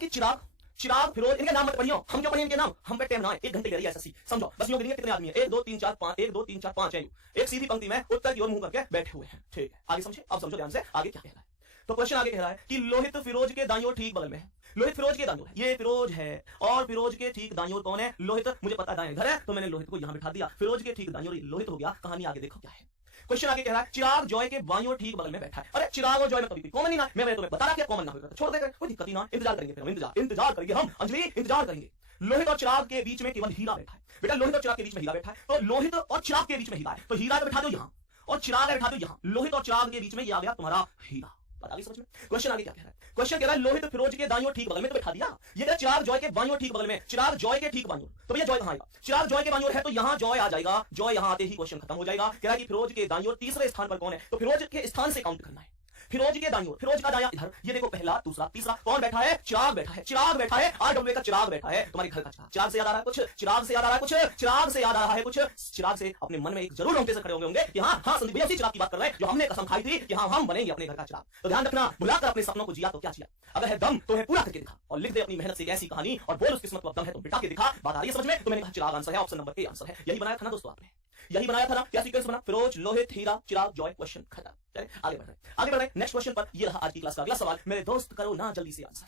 कि चिराग चिराग फिरोज, इनके नाम मत पढ़ियो, हम क्यों पढ़िए इनके नाम, हम पे टाइम ना है, 1 घंटे ले रही है एसएससी, समझो। बस यूं गिनेंगे कितने आदमी है, 1 2 3 4 5, 1 2 3 4 5 है, एक सीधी पंक्ति में उत्तर की ओर मुंह करके बैठे हुए हैं, ठीक है। आगे समझे, अब समझो ध्यान से आगे क्या कह रहा है। तो क्वेश्चन आगे कह रहा है कि लोहित फिरोज के दाईं ओर ठीक बगल में है, लोहित फिरोज के दाईं ओर, ये फिरोज है और फिरोज के ठीक दाईं ओर कौन है, लोहित। मुझे पता दाएं घर है तो मैंने लोहित को यहां बिठा दिया, फिरोज के ठीक दाईं ओर लोहित हो गया। कहानी आगे देखो क्या है। क्वेश्चन आगे कह रहा है चिराग जॉय के बाईं ओर ठीक बगल में बैठा है। अरे चिराग और जॉय में कभी कॉमन ही ना, मैं तुम्हें बता रहा क्या कॉमन ना होगा, छोड़ देगा, कोई दिक्कत ही ना, इंतजार करेंगे, फिर हम इंतजार करेंगे, हम अंजलि इंतजार करेंगे। लोहित और चिराग के बीच में केवल हीरा बैठा है। बेटा लोहित और चिराग के बीच में हीरा बैठा है, तो लोहित और चिराग के बीच में हीरा है, तो हीरा बैठा दो यहां और चिराग बैठा दो यहां, लोहित और चिराग के बीच में ये आ गया तुम्हारा हीरा। बात आगे समझ में। क्वेश्चन आगे क्या कह रहा है, क्वेश्चन कह रहा है लोहित फिरोज के दाईं ओर ठीक बगल में, तो बैठा दिया। ये कह चिराग जॉय के बाईं ओर ठीक बगल में, चिराग जॉय के ठीक बाईं ओर, तो भैया जॉय कहां आएगा, चिराग जॉय के बाईं ओर है तो यहां जॉय आ जाएगा, जॉय यहां आते ही क्वेश्चन खत्म हो जाएगा। कह रहा है कि फिरोज के दाईं ओर तीसरे स्थान पर कौन है, तो फिरोज के स्थान से काउंट करना है। फिरोज के दाईं ओर, फिरोज का दायां इधर, ये देखो पहला दूसरा तीसरा, कौन बैठा है, चिराग बैठा है, चिराग बैठा है, आरडब्ल्यू का चिराग बैठा है, तुम्हारे घर का चिराग। चिराग से याद आ रहा है कुछ, चिराग से याद आ रहा है कुछ, चिराग से याद आ रहा है कुछ, चिराग से अपने मन में एक जरूर रोंगटे से खड़े होंगे कि हाँ हाँ संदीप भैया उसी चिराग की बात कर रहे हैं जो हमने कसम खाई थी कि हाँ हम बनेंगे अपने घर का चिराग। तो ध्यान रखना, बुलाकर अपने सपनों को जिया तो क्या जिया, अगर है दम तो है पूरा करके दिखा, और लिख दे अपनी मेहनत से एक ऐसी कहानी और बोल उस किस्मत को दम है तो बिठा के दिखा। बात आ रही है समझ में। तो मैंने कहा चिराग आंसर है, ऑप्शन नंबर ए आंसर है। यही बनाया था ना दोस्तों आपने, यही बनाया था ना, क्या सीक्वेंस बना, फिरोज लोहित हीरा चिराग जॉय, क्वेश्चन खत्म। चलिए आगे बढ़ रहे हैं, आगे बढ़ रहे हैं नेक्स्ट क्वेश्चन पर। ये रहा आज की क्लास का अगला सवाल। मेरे दोस्त करो ना जल्दी से आंसर,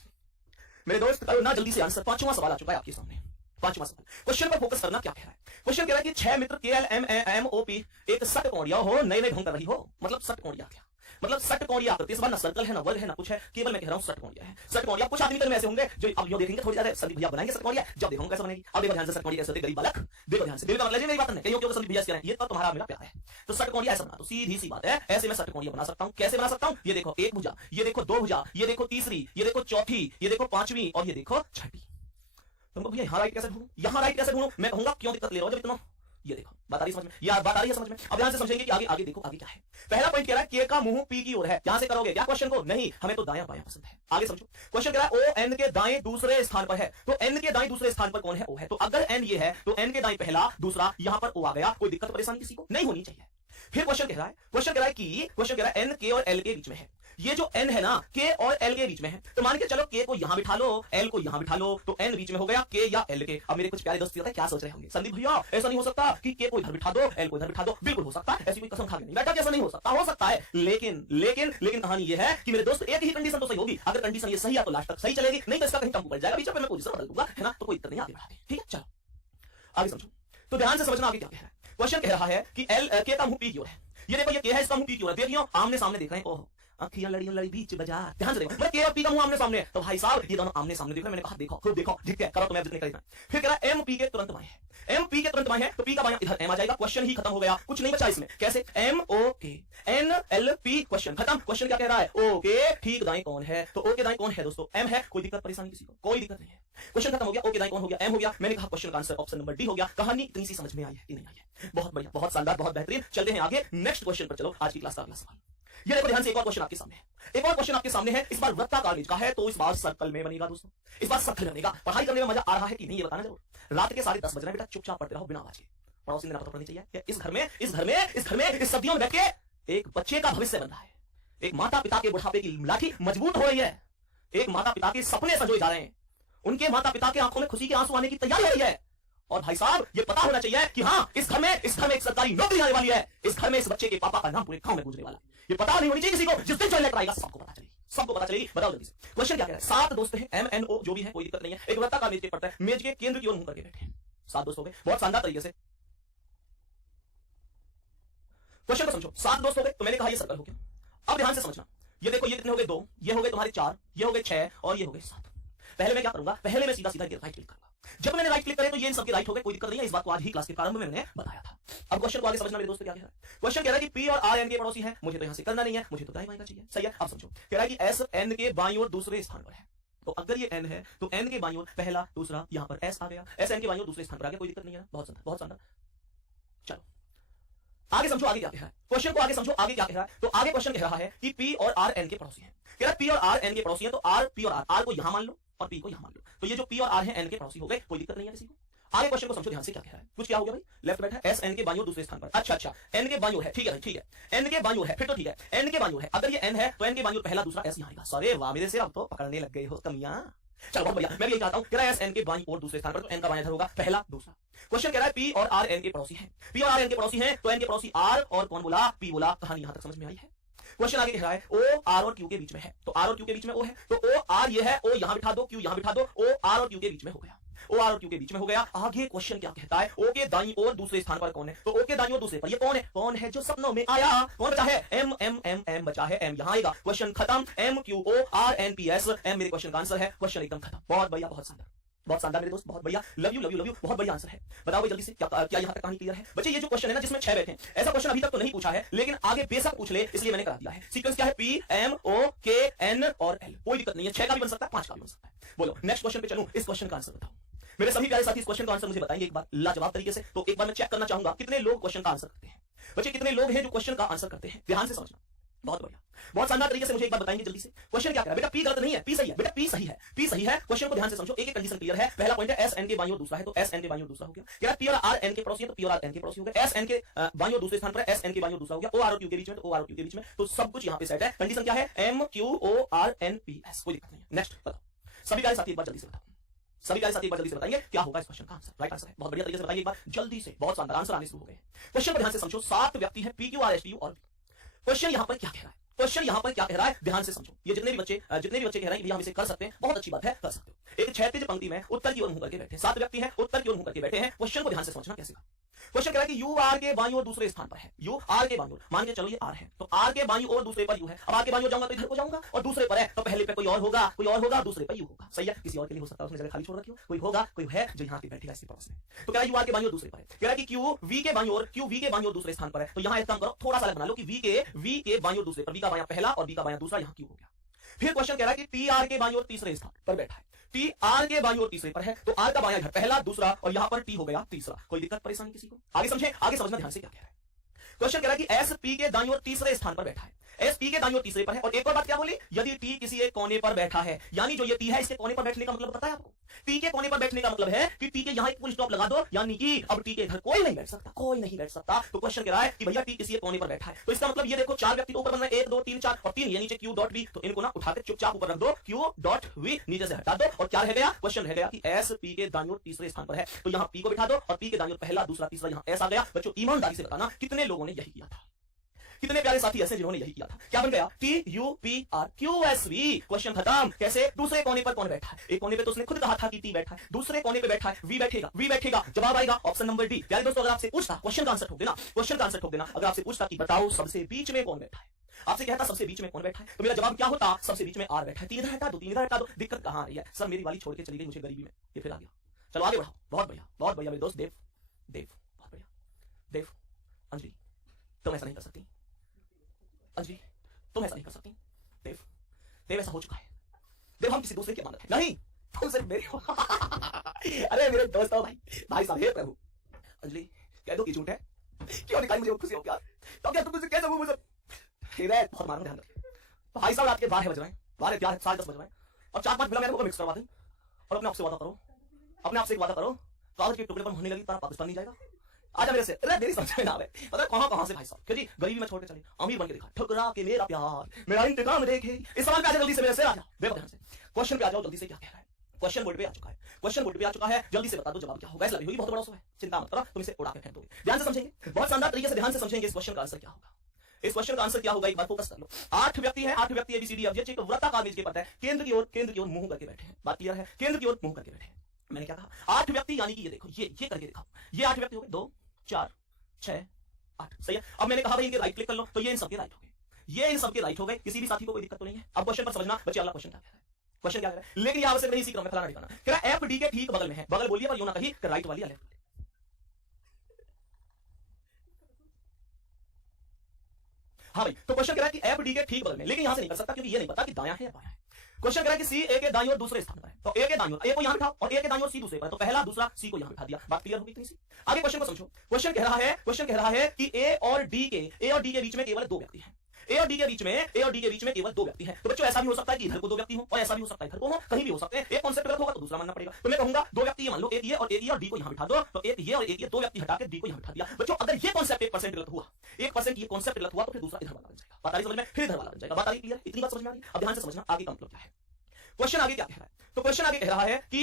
मेरे दोस्त करो ना जल्दी से आंसर। पांचवां सवाल आ चुका है आपके सामने, पांचवां सवाल। क्वेश्चन पर फोकस करना। क्या कह रहा है क्वेश्चन, कह रहा है कि 6 मित्र KLMNOP एक षटकोणीय हो, नए नए ढंग कर रही हो, मतलब षटकोणीय क्या, मतलब षटकोणीय आकृति, इस बार ना सर्कल है ना वर्ग है ना कुछ है, केवल मैं कह रहा हूं षटकोणीय है। षटकोणीय कुछ आदमी में ऐसे होंगे जो अब यो देखेंगे थोड़ी ज्यादा संदीप भैया बनाएंगे षटकोणीय, जब देखो कैसे बनेगी। अब देखो ध्यान से षटकोणीय कैसे होती है, गरीब बालक देखो ध्यान से, दिल का मतलब मेरी बात नहीं कहीं क्यों संदीप भैया कह रहे हैं, ये तो तुम्हारा मेरा प्यार है। तो षटकोणीय ऐसा बना, तो सीधी सी बात है, ऐसे मैं षटकोणीय बना सकता हूं। कैसे बना सकता हूं, ये देखो एक भुजा, ये देखो दो भुजा, ये देखो तीसरी, ये देखो चौथी, ये देखो पांचवी और ये देखो छठी। तुमको भैया यहाँ राइट कैसे ढूंढूं, यहाँ राइट कैसे ढूंढूं, मैं कहूंगा क्यों दिक्कत ले रहा हो जब इतना, ये देखो बात आ रही समझ में, यार बात आ रही है समझ में। अब ध्यान से समझेंगे कि आगे आगे देखो आगे क्या है। पहला पॉइंट कह रहा है के का मुंह पी की ओर है, यहां से करोगे क्या क्वेश्चन को, नहीं हमें तो दायां बायां पसंद है। आगे समझो, क्वेश्चन कह रहा है ओ एन के दाएं दूसरे स्थान पर है, तो एन के दाएं दूसरे स्थान पर कौन है, ओ है। तो अगर एन ये है तो एन के दाएं पहला दूसरा, यहां पर ओ आ गया, कोई दिक्कत परेशानी किसी को नहीं होनी चाहिए। फिर क्वेश्चन कह रहा है एन के और एल के बीच में है, ये जो एन है ना के और एल के बीच में है, तो मान के चलो के को यहां बिठा लो, एल को यहां बिठा लो, तो एन बीच में हो गया के या एल के। अब मेरे कुछ प्यारे दोस्त क्या सोच रहे होंगे, संदीप भैया ऐसा नहीं हो सकता कि के को इधर बिठा दो एल को इधर बिठा दो, बिल्कुल हो सकता है, ऐसी कोई कसम खा के नहीं बैठा, ऐसा नहीं हो सकता, हो सकता है, लेकिन लेकिन लेकिन कहानी ये है कि मेरे दोस्त एक ही कंडीशन तो सही होगी, अगर कंडीशन ये सही है तो लास्ट तक सही चलेगी, नहीं तो इसका कहीं टम्पू पड़ जाएगा, बीच में मैं पोजीशन बदल दूंगा, है ना, तो कोई दिक्कत नहीं, आगे बढ़ा दे, ठीक है। चलो आगे समझो, तो ध्यान से समझना आगे क्या कह रहा है। क्वेश्चन कह रहा है कि एल के का मुंह पी की ओर है, ये देखो ये के है, इसका मुंह पी की ओर है, देखियो आमने सामने देख रहे हैं, ओहो अखियां लड़ियों लड़ी बीच बाजार, ध्यान से देखो, मतलब के और पी का मुंह आमने सामने, तो भाई साहब ये दोनों आमने सामने देख रहे हैं, मैंने कहा देखो खूब देखो, ठीक है करो तो मैं जितने करेगा। फिर कह रहा है एम पी के तुरंत बाएं है, एम पी के तुरंत बाएं है, तो पी का बायां इधर एम आ जाएगा, क्वेश्चन ही खत्म हो गया, कुछ नहीं बचा इसमें। कैसे, एम ओ के एन एल पी, क्वेश्चन खत्म। क्वेश्चन क्या कह रहा है, ओ के ठीक दाएं कौन है, तो ओ के दाएं कौन है दोस्तों, एम है, कोई दिक्कत परेशानी किसी को, कोई दिक्कत नहीं है, क्वेश्चन खत्म हो गया। ओ के दाएं कौन हो गया, एम हो गया। मैंने कहा क्वेश्चन का आंसर ऑप्शन नंबर डी हो गया। कहानी इतनी सी समझ में आई है कि नहीं आई है, बहुत बढ़िया, बहुत शानदार, बहुत बेहतरीन। चलते हैं आगे नेक्स्ट क्वेश्चन पर, चलो आज की क्लास का अगला सवाल। ये देखो ध्यान से, एक और क्वेश्चन आपके सामने है, एक और क्वेश्चन आपके सामने है, इस बार वृत्ताकार का है, तो इस बार सर्कल में बनेगा दोस्तों, इस बार सर्कल में बनेगा। पढ़ाई करने में मजा आ रहा है कि नहीं ये बताना जरूर। रात के 10:30 बज रहे हैं बेटा, चुपचाप पढ़ते रहो बिना आवाज के, पड़ोसी ने ना पता पड़नी चाहिए। इस घर में इस सदियों में बैठ के एक बच्चे का भविष्य बन रहा है, एक माता पिता के बुढ़ापे की लाठी मजबूत हो रही है, एक माता पिता के सपने संजोए जा रहे हैं, उनके माता पिता के आंखों में खुशी के आंसू आने की तैयारी हो रही है। और भाई साहब ये पता होना चाहिए कि हाँ इस घर में एक सरकारी नौकरी आने वाली है, इस घर में इस बच्चे के पापा का नाम पूरे गांव में गूंजने वाला है। ये पता नहीं होनी चाहिए किसी को, जिस दिन लेटर आएगा सबको पता चलेगी, सबको पता चलेगी। बताओ जल्दी से, क्वेश्चन क्या कह रहा है। 7 दोस्त हैं, एम एन ओ जो भी है कोई दिक्कत नहीं है, एक वृत्ताकार मेज पे पड़ता है, मेज के केंद्र की ओर मुंह करके बैठे हैं, 7 दोस्त हो गए, बहुत शानदार तरीके से। क्वेश्चन को समझो, 7 दोस्त हो गए, तो मैंने कहा ये सर्कल हो गया। अब ध्यान से समझना, ये देखो ये कितने हो गए, 2, ये हो गए तुम्हारे 4, ये हो गए 6 और ये हो गए 7। पहले मैं क्या करूंगा, पहले मैं सीधा सीधा राइट क्लिक करूंगा। जब मैंने राइट क्लिक करे तो ये इन सबके राइट हो गए, कोई दिक्कत नहीं है, इस बात को आज ही क्लास के प्रारंभ में मैंने बताया था। अब क्वेश्चन को आगे समझना मेरे दोस्त क्या कह रहा है। क्वेश्चन कह रहा है कि पी और आर एन के पड़ोसी हैं, मुझे तो यहां से करना नहीं है, मुझे तो दाएं बाएं का चाहिए, सही है। अब समझो, कह रहा है कि एस एन के बाईं ओर दूसरे स्थान पर है, तो अगर ये एन है तो एन के बाईं ओर पहला दूसरा, यहां पर एस आ गया, एस एन के बाईं ओर दूसरे स्थान पर आ गया, कोई दिक्कत नहीं है, बहुत शानदार, बहुत शानदार। चलो आगे समझो आगे क्या कह रहा है, क्वेश्चन को आगे समझो आगे क्या कह रहा है। तो आगे क्वेश्चन कह रहा है कि पी और आर एन के पड़ोसी हैं, कह रहा है पी और आर एन के पड़ोसी हैं, तो आर पी और आर को यहां मान लो और पी को यहां मान लो, तो ये जो पी और आर है एन के पड़ोसी हो गए, कोई दिक्कत नहीं है किसी को। आगे क्वेश्चन को समझो ध्यान से, क्या कह रहा है, कुछ क्या हो गया भाई, लेफ्ट बैठा है, एस एन के बाईं ओर दूसरे स्थान पर, अच्छा एन के बाईं ओर है, ठीक है ठीक है, एन के बाईं ओर है, फिर तो ठीक है, एन के बाईं ओर है, अगर ये एन है तो एन के बाईं ओर पहला दूसरा एस यहां आएगा। सरे वाह मेरे से अब तो पकड़ने लग गए हो कमियां, चलो बहुत बढ़िया, मैं भी यही चाहता हूं। कह रहा है एस एन के बाईं और दूसरे स्थान पर, तो एन का बायां इधर होगा, पहला दूसरा। क्वेश्चन कह रहा है पी और आर एन के पड़ोसी हैं। पी और आर एन के पड़ोसी हैं, तो एन के पड़ोसी आर और कौन बोला, पी बोला। कहानी यहां तक समझ में आई है। क्वेश्चन आगे कह रहा है ओ आर और क्यू के बीच में है, तो आर और क्यू के बीच में ओ है, तो ओ आर ये है, ओ यहां बिठा दो, क्यू यहां बिठा दो, ओ आर और क्यू के बीच में हो गया। ओ आर और क्यू के बीच में हो गया। आगे क्वेश्चन क्या कहता है, ओ के दाईं ओर दूसरे स्थान पर कौन है, तो ओ के दाईं ओर दूसरे पर ये कौन है, कौन है जो सपनों में आया, कौन बचा है, एम एम एम एम बचा है, एम यहां आएगा। क्वेश्चन खत्म, M Q O R N P S, M मेरे क्वेश्चन का आंसर है। क्वेश्चन एकदम खत्म। बहुत बढ़िया, बहुत शानदार, बहुत शानदार मेरे दोस्त, बहुत बढ़िया, love you love you love you, बहुत बढ़िया आंसर है। बताओ भाई जल्दी से, क्या यहां तक कहानी क्लियर है बच्चे। ये जो क्वेश्चन है ना जिसमें 6 बैठे हैं, ऐसा क्वेश्चन अभी तक तो नहीं पूछा है, लेकिन आगे बेशक पूछ ले, इसलिए मैंने करा दिया है। सीक्वेंस क्या है, पी एम ओ के एन और एल, कोई दिक्कत नहीं है, 6 का भी बन सकता है, 5 का भी बन सकता है। बोलो नेक्स्ट क्वेश्चन पे चलूं, इस क्वेश्चन का आंसर बताओ। मेरे सभी प्यारे साथी इस क्वेश्चन का आंसर मुझे बताएंगे एक बार लाजवाब तरीके से। तो एक बार मैं चेक करना चाहूंगा कितने लोग क्वेश्चन का आंसर करते हैं। बच्चे कितने लोग हैं जो क्वेश्चन का आंसर करते हैं, ध्यान से समझना। बहुत बढ़िया, बहुत शानदार तरीके से मुझे एक बार बताएंगे जल्दी से। क्वेश्चन क्या कह रहा है बेटा, पी गलत नहीं है, पी सही है बेटा, पी सही है, पी सही है। क्वेश्चन को ध्यान से समझो, एक एक कंडीशन क्लियर है। पहला पॉइंट है एस एन के बाईं ओर दूसरा है, तो एस एन के बाईं ओर दूसरा हो गया। कह रहा है पी और आर एन के पड़ोसी है, तो पी और आर एन के पड़ोसी हो गया। एस एन के बाईं ओर दूसरे स्थान पर, एस एन के बाईं ओर दूसरा हो गया। ओ आर और क्यू के बीच में, तो ओ आर और क्यू के बीच में, तो सब कुछ यहां पे सेट है। कंडीशन क्या है, M Q O R N P S, कोई दिक्कत नहीं है। नेक्स्ट बताओ सभी प्यारे साथी, एक बार जल्दी से बताओ, सभी प्यारे साथी एक बार जल्दी से बताइए क्या होगा इस क्वेश्चन का आंसर। राइट आंसर है, बहुत बढ़िया तरीके से बताइए एक बार जल्दी से, बहुत शानदार आंसर आने शुरू हो गए। क्वेश्चन को ध्यान से समझो, 7 व्यक्ति हैं, P Q R S T you और क्वेश्चन यहां पर क्या कह रहा है, क्वेश्चन यहां पर क्या कह रहा है, ध्यान से समझो। ये जितने भी बच्चे कह रहे हैं कि हम इसे कर सकते हैं, बहुत अच्छी बात है, कर सकते हो। एक क्षैतिज पंक्ति में उत्तर की ओर मुंह करके बैठे, 7 व्यक्ति हैं, उत्तर की ओर मुंह करके बैठे हैं। क्वेश्चन को ध्यान से समझना कैसे। क्वेश्चन कह रहा है कि यू आर के बाईं ओर दूसरे स्थान पर है, यू आर के बाईं ओर, मान के चलो ये आर है, तो आर के बाईं ओर दूसरे पर यू है। अब आर के बाईं ओर जाऊंगा तो इधर को जाऊंगा, और दूसरे पर है तो पहले पे कोई और होगा, कोई और होगा, दूसरे पर यू होगा। सही है, किसी और के लिए हो सकता है, उसने जगह खाली छोड़ रखी हो, कोई होगा, कोई है जो यहाँ पे बैठेगा इसके पास में। तो कह रहा है यू आर के बाईं ओर दूसरे पर है। कह रहा है कि क्यू वी के बाईं ओर, क्यू वी के बाईं ओर दूसरे स्थान पर है, तो यहाँ एक काम करो, थोड़ा सा अलग बना लो कि वी के बाईं ओर दूसरे पर, वी का बायां पहला और वी का बायां दूसरा, यहाँ क्यू हो गया। फिर क्वेश्चन कह रहा है कि टी आर के बाईं ओर तीसरे स्थान पर बैठा है, टी आर के बाईं ओर तीसरे पर है, तो आर का बायां इधर पहला दूसरा, और यहां पर टी हो गया तीसरा। कोई दिक्कत परेशानी किसी को, आगे समझे, आगे समझना ध्यान से क्या कह रहा है। क्वेश्चन कह रहा है कि एस पी के दाईं ओर तीसरे स्थान पर बैठा है, एस पी के दाईं ओर तीसरे पर है। और एक और बात क्या बोली, यदि टी किसी एक कोने पर बैठा है, यानी जो ये टी है इसके कोने पर बैठने का मतलब पता है आपको, टी के कोने पर बैठने का मतलब है कि टी के यहां एक फुल स्टॉप लगा दो, यानी कि अब टी के इधर कोई नहीं बैठ सकता, कोई नहीं बैठ सकता। तो क्वेश्चन कह रहा है कि भैया टी किसी एक कोने पर बैठा है, तो इसका मतलब ये देखो 4 व्यक्ति ऊपर बन रहे हैं, 1 2 3 4 और 3 ये नीचे क्यू डॉट वी, तो इनको ना उठाकर चुपचाप ऊपर रख दो, क्यू डॉट वी नीचे से हटा दो, और क्या रह गया, क्वेश्चन रह गया कि एस पी के दाईं ओर तीसरे स्थान पर है, तो यहां पी को बिठा दो, और पी के दाईं ओर पहला दूसरा तीसरा, यहां एस आ गया। बच्चों ईमानदारी से बताना कितने लोगों ने यही किया था, कितने प्यारे साथी ऐसे जिन्होंने यही किया था। क्या बन गया, T U P R Q S V. Question खत्म। कैसे, दूसरे कोने पर कौन बैठा है, एक कोने पे तो उसने खुद कहा था कि टी बैठा है, दूसरे कोने पे बैठा है वी बैठेगा, वी बैठेगा, जवाब आएगा ऑप्शन नंबर डी। प्यारे दोस्तों, अगर आपसे पूछता, क्वेश्चन का आंसर ठोक देना, क्वेश्चन का आंसर ठोक देना। अगर आपसे पूछता कि बताओ सबसे बीच में कौन बैठा है, आपसे कहता सबसे बीच में कौन बैठा है, तो मेरा जवाब क्या होता, सबसे बीच में आर बैठा है। 3 इधर हटा दो, 3 इधर हटा दो, दिक्कत कहां आ रही है, सर मेरी वाली छोड़ के चली गई मुझे गरीबी में, ये फिर आ गया। चलो आगे बढ़ाओ, बहुत बढ़िया, बहुत बढ़िया मेरे दोस्त। देव देव बहुत बढ़िया, देव अंजलि तुम ऐसा नहीं कर सकती, अंजलि तुम ऐसा नहीं कर सकती, देव देव ऐसा हो चुका है, देव हम किसी दूसरे की अमानत है, नहीं तुम सिर्फ मेरी अरे मेरे दोस्त हो भाई, भाई साहब, हे प्रभु, अंजलि कह दो कि झूठ है, क्यों निकाली मुझे खुशी हो प्यार, तो क्या तुम मुझे कैसे वो मुझे हिदायत बहुत मारो ध्यान रखिए। भाई साहब रात के 12 बज रहे हैं, 12 10 बज रहे हैं, और 4-5 फिल्म मैंने मिक्स करवा दी, और अपने आपसे वादा करो, अपने आपसे एक वादा करो, कागज के टुकड़े पर होने लगी तारा पाकिस्तान नहीं जाएगा। आजा मेरे से, अरे मेरी समझ में ना आवे, मतलब कहां से भाई साहब, क्योंकि गरीबी में छोड़ के चले, अमीर बन के दिखा, ठुकरा के मेरा प्यार मेरा इंतकाम देखे। इस सवाल पे आजा जल्दी से मेरे से, आजा देखो ध्यान से, क्वेश्चन पे आ जाओ जल्दी से, क्या कह रहा है, क्वेश्चन बोर्ड पे आ चुका है, क्वेश्चन बोर्ड पे आ चुका है, जल्दी से बता दो जवाब क्या होगा। ऐसा लगी बहुत बड़ा सवाल है, चिंता मत करो, तुम इसे उड़ा के फेंक दोगे। ध्यान से समझेंगे, बहुत शानदार तरीके से ध्यान से समझेंगे इस क्वेश्चन का आंसर क्या होगा, इस क्वेश्चन का आंसर क्या होगा, एक बार फोकस कर लो। 8 व्यक्ति हैं, 8 व्यक्ति एबीसीडी ऑब्जेक्ट एक वृत्ताकार मेज के पर है, केंद्र की ओर मुंह करके बैठे हैं, बात क्लियर है, केंद्र की ओर मुंह करके बैठे हैं। मैंने क्या कहा, 8 व्यक्ति, यानी कि ये देखो, ये करके दिखाओ, ये 8 व्यक्ति हो गए, 2 4 6 8, सही है। अब मैंने कहा भाई इनके राइट क्लिक कर लो, तो ये इन सबके राइट हो गए, ये इन सबके राइट हो गए, किसी भी साथी को कोई दिक्कत तो नहीं है। अब क्वेश्चन पर समझना बच्चे, अगला क्वेश्चन क्या कह रहा है, क्वेश्चन क्या कह रहा है, लेकिन यहां से नहीं सीख रहा मैं, फलाना ठिकाना कह रहा है, एफ डी के ठीक बगल में है, बगल बोलिए पर यूं ना कही राइट वाली या लेफ्ट वाली। हाँ भाई, तो क्वेश्चन कह रहा है कि एफ डी के ठीक बगल में, लेकिन यहां से नहीं कर सकता क्योंकि ये नहीं पता कि दायां है या बायां है। क्वेश्चन कह रहा है कि सी ए के दाईं ओर दूसरे स्थान पर है, तो ए के दाईं ओर ए को यहां बिठाओ, और ए के दाईं ओर सी दूसरे पर है, तो पहला दूसरा सी को यहां बिठा दिया। बात क्लियर हो गई इतनी सी। आगे क्वेश्चन को समझो, क्वेश्चन कह रहा है कि ए और डी के बीच में केवल 2 व्यक्ति हैं, ए और डी के बीच में केवल 2 व्यक्ति हैं। तो बच्चों ऐसा भी हो सकता है कि इधर को 2 व्यक्ति हो, और ऐसा भी हो सकता है इधर को हो, कहीं भी हो सकते हैं। एक कॉन्सेप्ट गलत होगा तो दूसरा मानना पड़ेगा। तो मैं कहूंगा 2 व्यक्ति ये मान लो, एक ये और एक ये, और डी को यहां बिठा दो, तो एक ये और एक ये, 2 व्यक्ति हटा के डी को यहां बिठा दिया। बच्चों अगर ये कॉन्सेप्ट 1% गलत हुआ, 1% ये कॉन्सेप्ट गलत हुआ, तो फिर दूसरा इधर वाला बन जाएगा। बात आ रही समझ में, फिर इधर वाला बन जाएगा। बात आ रही क्लियर, इतनी बात समझ में आ रही। अब ध्यान से समझना आगे का मतलब क्या है। क्वेश्चन आगे क्या कह रहा है? तो क्वेश्चन आगे कह रहा है कि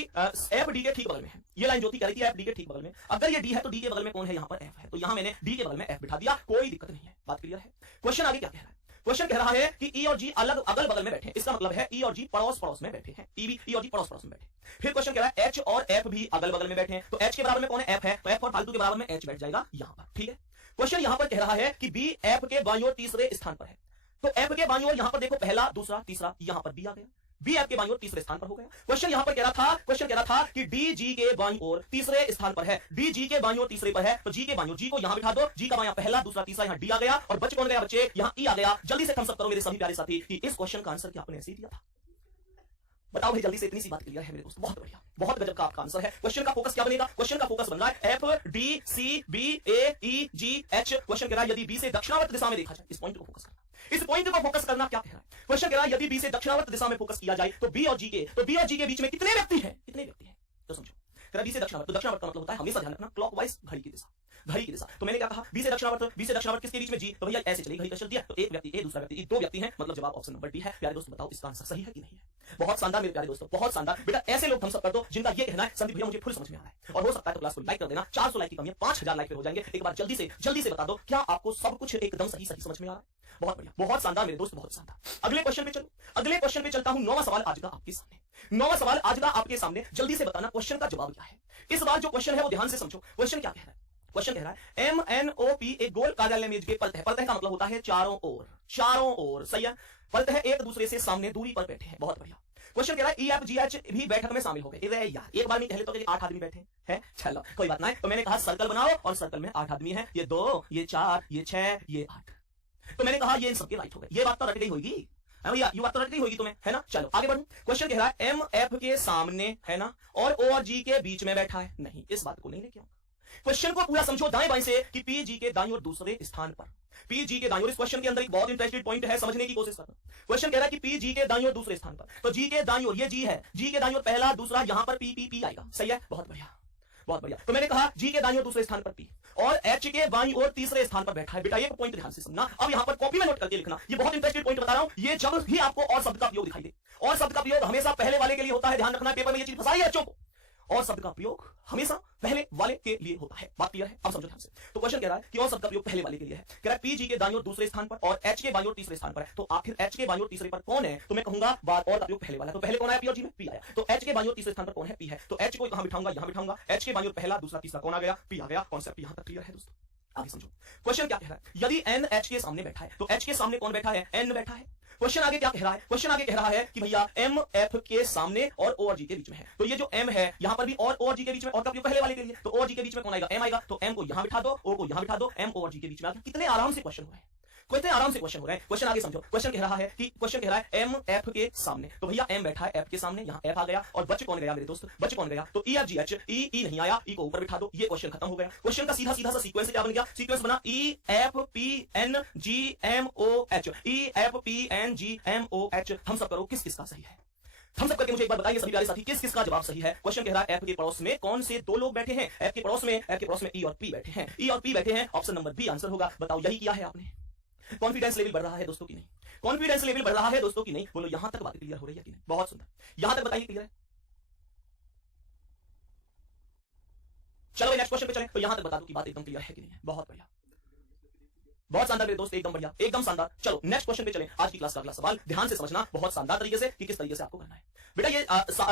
एफ डी के ठीक बगल में है। ये लाइन जो थी कह रही थी एफ डी के ठीक बगल में, अगर ये डी है तो डी के बगल में कौन है? यहाँ पर एफ है, तो यहाँ मैंने डी के बगल में एफ बिठा दिया, कोई दिक्कत नहीं है। बात क्लियर है? क्वेश्चन आगे क्या कह रहा है? क्वेश्चन कह रहा है कि ई और जी अलग अगल बगल में बैठे, इसका मतलब है ई और जी पड़ोस पड़ोस में बैठे हैं। ई और जी पड़ोस पड़ोस में बैठे। फिर क्वेश्चन कह रहा है एच और एफ भी अगल बगल में बैठे हैं, तो एच के बराबर में कौन है? एफ है, तो एफ और फालतू के बराबर में एच बैठ जाएगा यहाँ पर। ठीक है, क्वेश्चन यहाँ पर कह रहा है कि बी एफ के बाईं ओर तीसरे स्थान पर है, तो एफ के बाईं ओर यहाँ पर देखो पहला दूसरा तीसरा, यहाँ पर बी आ गया, बी एफ के बाईं ओर तीसरे स्थान पर हो गया। क्वेश्चन यहां पर कह रहा था कि डी जी के बाईं ओर तीसरे स्थान पर है, डी जी के बाईं ओर तीसरे पर है, तो जी के बाईं ओर जी को यहां बिठा दो, जी का बायां पहला दूसरा तीसरा, यहां डी आ गया और बच कौन गया बच्चे? यहां ई आ गया। जल्दी से थम्स अप करो मेरे सभी प्यारे साथी कि इस क्वेश्चन का आंसर क्या आपने ऐसे ही दिया था? बताओ भाई जल्दी से, इतनी सी बात क्लियर है मेरे दोस्त? बहुत बढ़िया, बहुत गजब का आपका आंसर है। क्वेश्चन का फोकस क्या बनेगा? क्वेश्चन का फोकस बन रहा है एफ डी सी बी ए ई जी एच। क्वेश्चन कह रहा है यदि बी से दक्षिणावर्त दिशा में देखा जाए, इस पॉइंट को फोकस करना, इस पॉइंट को फोकस करना। क्या कह रहा है? क्वेश्चन कह रहा है यदि बी से दक्षिणावर्त दिशा में फोकस किया जाए तो बी और जी के बीच में कितने व्यक्ति हैं? कितने व्यक्ति हैं? तो समझो, कह रहा बी से दक्षिणावर्त, तो दक्षिणावर्त का मतलब होता है, हमेशा ध्यान रखना, क्लॉकवाइज घड़ी की दिशा, घड़ी की दिशा। तो मैंने क्या कहा? बी से दक्षिणावर्त किसके बीच में? जी, तो भैया ऐसे चली घड़ी का चल दिया, तो एक व्यक्ति, एक दूसरा व्यक्ति, दो व्यक्ति हैं, मतलब जवाब ऑप्शन नंबर डी है। प्यारे दोस्तों बताओ इसका आंसर सही है कि नहीं है? बहुत शानदार मेरे प्यारे दोस्तों, बहुत शानदार। बेटा ऐसे लोग थम्स अप कर दो जिनका ये कहना है संदीप भैया मुझे फुल समझ में आ रहा है, और हो सकता है तो क्लास को लाइक कर देना। 400 लाइक की कमी है, 5000 लाइक पे हो जाएंगे। एक बार जल्दी से बता दो, क्या आपको सब कुछ एकदम सही समझ में आ रहा है? बहुत बढ़िया, बहुत शानदार मेरे दोस्त, बहुत शानदार। अगले क्वेश्चन पे चलो, अगले क्वेश्चन पे चलता हूं। 9वां सवाल आज का आपके सामने, 9वां सवाल आज का आपके सामने। जल्दी से बताना क्वेश्चन का जवाब क्या है। इस बार जो क्वेश्चन है वो ध्यान से समझो। क्वेश्चन क्या कह रहा है? क्वेश्चन कह रहा है एम एन ओ पी एक गोल कार्यालय मेज के पलट है। पलट का मतलब होता है चारों ओर, चारों ओर, सही है। पलट है एक दूसरे से सामने दूरी पर बैठे हैं। बहुत बढ़िया। क्वेश्चन कह रहा है ई एफ जी एच भी बैठक में शामिल हो गए। यार एक बार में पहले तो 8 आदमी बैठे हैं, चलो कोई बात नहीं। तो मैंने कहा सर्कल बनाओ, और सर्कल में 8 आदमी हैं, ये 2, ये 4, ये 6, ये 8। तो मैंने कहा ये इन सबके राइट हो गए। ये बात तो रट गई होगी भैया, ये बात तो रट गई होगी तुम्हें, है ना? चलो आगे बढ़ो। क्वेश्चन कह रहा है एम एफ के सामने है ना, और ओ और जी के बीच में बैठा है। नहीं, इस बात को नहीं लेके आऊंगा। क्वेश्चन को पूरा समझो दाएं बाएं से कि पी जी के दाईं ओर दूसरे स्थान पर, पी जी के दाईं ओर। इस क्वेश्चन के अंदर एक बहुत इंटरेस्टेड पॉइंट है, समझने की कोशिश करना। क्वेश्चन कह रहा है कि पी जी के दाईं ओर दूसरे स्थान पर, तो जी के दाईं ओर ये जी है, जी के दाईं ओर पहला दूसरा, यहां पर पी पी पी आएगा, सही है। बहुत बढ़िया, बहुत बढ़िया। तो मैंने कहा जी के दाईं ओर दूसरे स्थान पर पी, और एच के बाईं ओर तीसरे स्थान पर बैठा है। बेटा ये पॉइंट ध्यान से समझना। अब यहां पर कॉपी में नोट करके लिखना, ये बहुत इंटरेस्टेड पॉइंट बता रहा हूं। ये जब भी आपको और शब्द का प्रयोग दिखाई दे, और शब्द का प्रयोग हमेशा पहले वाले के लिए होता है, ध्यान रखना। पेपर में ये चीज फंसाई है बच्चों को, और शब्द का प्रयोग हमेशा पहले वाले के लिए होता है। बात क्लियर है? अब समझो ध्यान से। तो क्वेश्चन कह रहा है कि और शब्द का प्रयोग पहले वाले के लिए है। कह रहा है पी जी के दाईं ओर दूसरे स्थान पर और एच के बाईं ओर तीसरे स्थान पर है। तो आखिर एच के बाईं ओर तीसरे पर कौन है? तो मैं कहूंगा बार और का प्रयोग पहले वाला है। तो पहले कौन आया? पी और जी में पी आया। तो एच के बाईं ओर तीसरे स्थान पर कौन है? पी है। तो एच को कहां बिठाऊंगा? यहां बिठाऊंगा। एच के बाईं ओर पहला दूसरा तीसरा कौन आ गया? पी आ गया। कॉन्सेप्ट यहां तक क्लियर है दोस्तों? आगे समझो। क्वेश्चन क्या कह रहा है? यदि एन एच के सामने बैठा है, तो एच के सामने कौन बैठा है? एन बैठा है। क्वेश्चन आगे क्या कह रहा है? क्वेश्चन आगे कह रहा है कि भैया एम एफ के सामने और ओ और जी के बीच में है। तो ये जो एम है यहां पर भी और ओ और जी के बीच में, और का प्रयोग पहले वाले के लिए। तो ओ और जी के बीच में कौन आएगा? एम आएगा। तो एम को यहां बिठा दो, ओ को यहां बिठा दो, एम ओ और जी के बीच में। कितने आराम से क्वेश्चन हो रहे हैं, कितने आराम से क्वेश्चन हो रहे हैं। क्वेश्चन आगे समझो। क्वेश्चन कह रहा है कि क्वेश्चन कह रहा है एम एफ के सामने, तो भैया एम बैठा है एफ के सामने, यहां एफ आ गया, और बच कौन गया मेरे दोस्त? बच कौन गया? तो ई एफ जी एच, ई नहीं आया, ई को ऊपर बिठा दो। ये क्वेश्चन खत्म हो गया। क्वेश्चन का सीधा सीधा सा सीक्वेंस क्या बन गया? सीक्वेंस बना E F P N G M O H, E F P N G M O H. हम सब करो किस किस का सही है? हम सब करके मुझे एक बार बताइए सभी प्यारे साथी, किस किस का जवाब सही है? क्वेश्चन कह रहा है एफ के पड़ोस में कौन से दो लोग बैठे हैं? एफ के पड़ोस में ई और पी बैठे हैं, ई और पी बैठे हैं। ऑप्शन नंबर बी आंसर होगा। बताओ यही किया है आपने? कॉन्फिडेंस लेवल बढ़ रहा है दोस्तों की नहीं? कॉन्फिडेंस लेवल बढ़ रहा है दोस्तों की नहीं? बोलो यहां तक बात क्लियर हो रही है कि नहीं? बहुत सुंदर, यहां तक बताइए क्लियर है? चलो नेक्स्ट क्वेश्चन पे चलें। तो यहां तक बता दो कि बात एकदम क्लियर है कि नहीं है? बहुत बढ़िया, बहुत शानदार मेरे दोस्त, एकदम बढ़िया, एकदम शानदार। चलो नेक्स्ट क्वेश्चन पे चलें। आज की क्लास का अगला सवाल ध्यान से समझना, बहुत शानदार तरीके से कि किस तरीके से आपको करना है। बेटा ये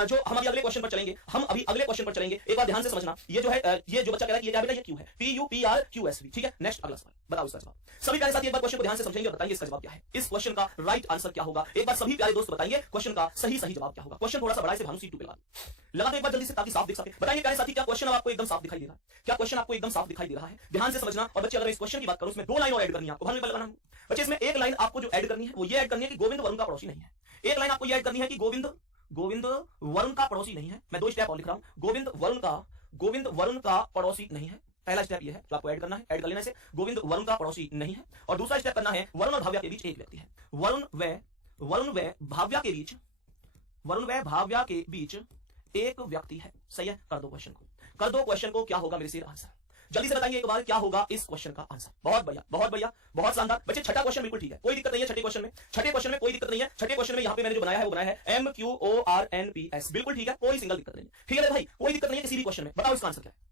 जो हम अभी अगले क्वेश्चन पर चलेंगे, हम अभी अगले क्वेश्चन पर चलेंगे, एक बार ध्यान से समझना। ये जो है ये जो बच्चा कह रहा है ये क्या बेटा? ये क्यू है, P U P R Q S V. ठीक है, नेक्स्ट अगला सवाल बताओ इसका जवाब। सभी प्यारे साथी एक बार क्वेश्चन को ध्यान से समझेंगे और बताइए इसका जवाब क्या है। इस क्वेश्चन का राइट आंसर क्या होगा? एक बार सभी प्यारे दोस्त बताइए क्वेश्चन का सही जवाब क्या होगा। क्वेश्चन थोड़ा सा बड़ा से भानु सीट पे लगा दो एक बार जल्दी से, ताकि साफ दिख सके। बताइए प्यारे साथी, क्या क्वेश्चन आपको एकदम साफ दिखाई दे रहा है? क्या क्वेश्चन आपको एकदम साफ दिखाई दे रहा है? ध्यान से समझना। और बच्चे अगर इस क्वेश्चन की बात करूं, इसमें 2 लाइन और ऐड करनी है आपको। भानु लगाना बच्चे, इसमें एक लाइन आपको जो ऐड करनी है वो ये ऐड करनी है कि गोविंद वरुण का पड़ोसी नहीं है। एक लाइन आपको ये ऐड करनी है कि गोविंद वरुण का पड़ोसी नहीं है। मैं 2 स्टेप और लिख रहा हूं। गोविंद वरुण का पड़ोसी नहीं है। पहला स्टेप ये है जो आपको ऐड करना है। ऐड कर लेने से गोविंद वरुण का पड़ोसी नहीं है। और दूसरा स्टेप करना है वरुण और भाव्या के बीच एक व्यक्ति है। वरुण व भाव्या के बीच एक व्यक्ति है। सही है? कर दो क्वेश्चन को, क्या होगा मेरे से आंसर? जल्दी से बताइए एक बार क्या होगा इस क्वेश्चन का आंसर। बहुत बढ़िया, बहुत बढ़िया, बहुत शानदार बच्चे। छठा क्वेश्चन बिल्कुल ठीक है, कोई दिक्कत नहीं है छठे क्वेश्चन में। छठे क्वेश्चन में कोई दिक्कत नहीं है। छठे क्वेश्चन में यहां पे मैंने जो बनाया है वो बनाया है MQORNPS, बिल्कुल ठीक है, कोई सिंगल दिक्कत नहीं है। ठीक है भाई, कोई दिक्कत नहीं है किसी भी क्वेश्चन में। बताओ इसका आंसर क्या है।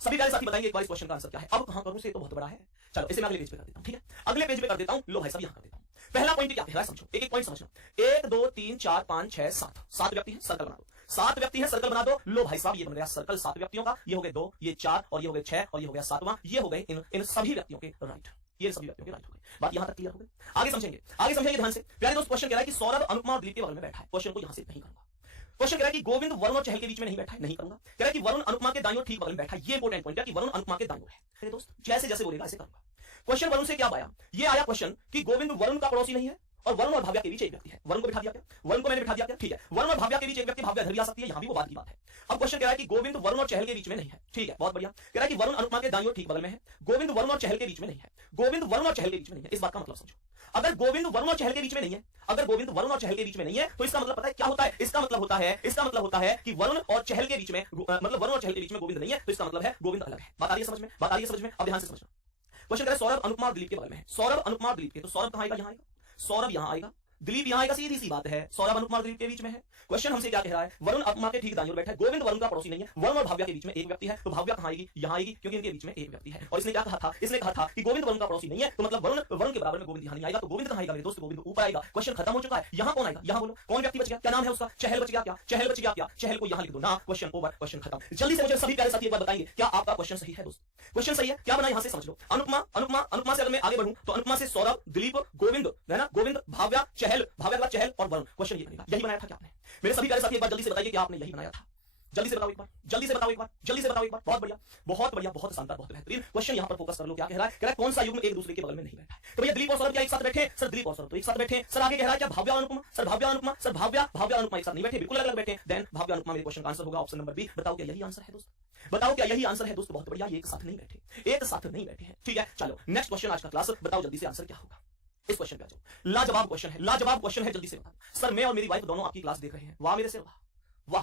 सभी प्यारे साथी बताएंगे एक बार इस क्वेश्चन का आंसर क्या है। अब कहां करूं से तो बहुत बड़ा है। चलो इसे मैं अगले पेज पे कर देता हूं। ठीक है, अगले पेज पे कर देता हूं। लो भाई साहब यहां कर देता हूं। पहला पॉइंट क्या कह रहा है समझो, एक एक पॉइंट समझना। 1 2 3 4 5 6 7, 7 व्यक्ति हैं, सर्कल बना दो। 7 व्यक्ति हैं, सर्कल बना दो। लो भाई साहब ये बन गया सर्कल 7 व्यक्तियों का। ये हो गए 2, ये 4 और ये हो गए 6 और ये हो गया 7वां। ये हो गए इन सभी व्यक्तियों के राइट, ये सभी व्यक्तियों के राइट हो गए। बात यहां तक क्लियर हो गई। आगे समझेंगे, आगे समझेंगे ध्यान से। प्यारे दोस्त क्वेश्चन कह रहा है कि सौरभ अनुपमा और दिलीप के बगल में बैठा है। क्वेश्चन को यहां से नहीं करूंगा। क्वेश्चन कह रहा है कि गोविंद वरुण और चहल के बीच में नहीं बैठा है, नहीं करूंगा। कह रहा है कि वरुण अनुपमा के दाईं ओर ठीक बगल में बैठा है। ये इंपॉर्टेंट पॉइंट है कि वरुण अनुपमा के दाईं ओर है। मेरे दोस्त जैसे जैसे बोलेगा ऐसे करूंगा। क्वेश्चन वरुण से क्या आया, ये आया क्वेश्चन कि गोविंद वरुण का पड़ोसी नहीं है और वरुण और भाव्या के बीच एक व्यक्ति है। वरुण को बिठा दिया क्या, वरुण को मैंने बिठा दिया क्या, ठीक है। वरुण और भाव्या के बीच एक व्यक्ति, भाव्या इधर भी आ सकती है, यहां भी वो बात की बात है। अब क्वेश्चन कह रहा है कि गोविंद वरुण और चहल के बीच में नहीं है, ठीक है, बहुत बढ़िया। कह रहा है कि वरुण अनुपमा के दाईं ओर ठीक बगल में है। गोविंद वरुण और चहल के बीच में नहीं है। गोविंद वरुण और चहल के बीच में नहीं है, इस बात का मतलब समझो। अगर गोविंद वरुण और चहल के बीच में नहीं है, अगर गोविंद वरुण और चहल के बीच में नहीं है, तो इसका मतलब पता है क्या होता है। इसका मतलब होता है कि वरुण और चहल के बीच में, मतलब वरुण और चहल के बीच में गोविंद नहीं है, तो इसका मतलब है गोविंद अलग है। बात आ रही है समझ में, बात आ रही है समझ में। अब ध्यान से समझना। क्वेश्चन कह रहा है सौरभ अनुपमा और दिलीप के बगल में है। सौरभ अनुपमा और दिलीप के, तो सौरभ कहां आएगा, यहां आएगा। सौरभ यहां आएगा, दिलीप यहां आएगा, सीधी सी बात है। सौरभ अनुपमा और दिलीप के बीच में है। क्वेश्चन हमसे क्या कह रहा है, वरुण अनुपमा के ठीक दाईं ओर बैठा है। गोविंद वरुण का पड़ोसी नहीं है। वरुण और भाव्या के बीच में एक व्यक्ति है, तो भाव्या कहां आएगी, यहां आएगी, क्योंकि इनके बीच में एक व्यक्ति है। और इसने क्या कहा था, इसने कहा था कि गोविंद वरुण का पड़ोसी नहीं है, तो मतलब वरुण के बराबर में गोविंद यहां नहीं आएगा, तो गोविंद कहां आएगा मेरे दोस्त, गोविंद ऊपर आएगा। क्वेश्चन खत्म हो चुका है। यहां कौन आएगा, यहां बोलो कौन व्यक्ति बच गया, क्या नाम है उसका, चहल बच गया। क्या चहल बच गया, क्या चहल को यहां लिख दो ना। क्वेश्चन ओवर, क्वेश्चन खत्म। जल्दी से मुझे सभी प्यारे साथी एक बार बताएंगे क्या आपका क्वेश्चन सही है दोस्त। क्वेश्चन सही है, क्या बना यहां से समझ लो। अनुपमा से अगर मैं आगे बढ़ूं तो अनुपमा से सौरभ, दिलीप, गोविंद है ना, गोविंद, भाव्या, चहल, भाव्या के बाद चहल और वरुण। क्वेश्चन ये बनेगा, यही बनाया था क्या आपने। मेरे सभी प्यारे साथी एक बार जल्दी से बताइए कि आपने यही बनाया था। जल्दी से बताओ एक बार, जल्दी से बताओ एक बार, जल्दी से बताओ एक बार। बहुत बढ़िया, बहुत बढ़िया, बहुत शानदार, बहुत बेहतरीन। क्वेश्चन यहां पर फोकस कर लो। क्या कह रहा है, कह रहा है कौन सा युग्म एक दूसरे के बगल में नहीं बैठा है। तो भैया दिलीप और सौरभ क्या एक साथ बैठे, सर दिलीप और सौरभ तो एक साथ बैठे। सर आगे कह रहा है क्या भाव्या और अनुपमा, सर भाव्या अनुपमा, सर भाव्या अनुपमा एक साथ नहीं बैठे, बिल्कुल अलग अलग बैठे। देन भाव्या अनुपमा मेरे क्वेश्चन का आंसर होगा ऑप्शन नंबर बी। बताओ क्या यही आंसर है दोस्त, बताओ क्या यही आंसर है दोस्त। बहुत बढ़िया, एक साथ नहीं बैठे, एक साथ नहीं बैठे हैं। ठीक है, चलो नेक्स्ट क्वेश्चन आज का क्लास। बताओ जल्दी से आंसर क्या होगा इस क्वेश्चन पे। आ जाओ, लाजवाब क्वेश्चन है, लाजवाब क्वेश्चन है, जल्दी से बताओ। सर मैं और मेरी वाइफ दोनों आपकी क्लास देख रहे हैं। वाह मेरे से वाह, वाह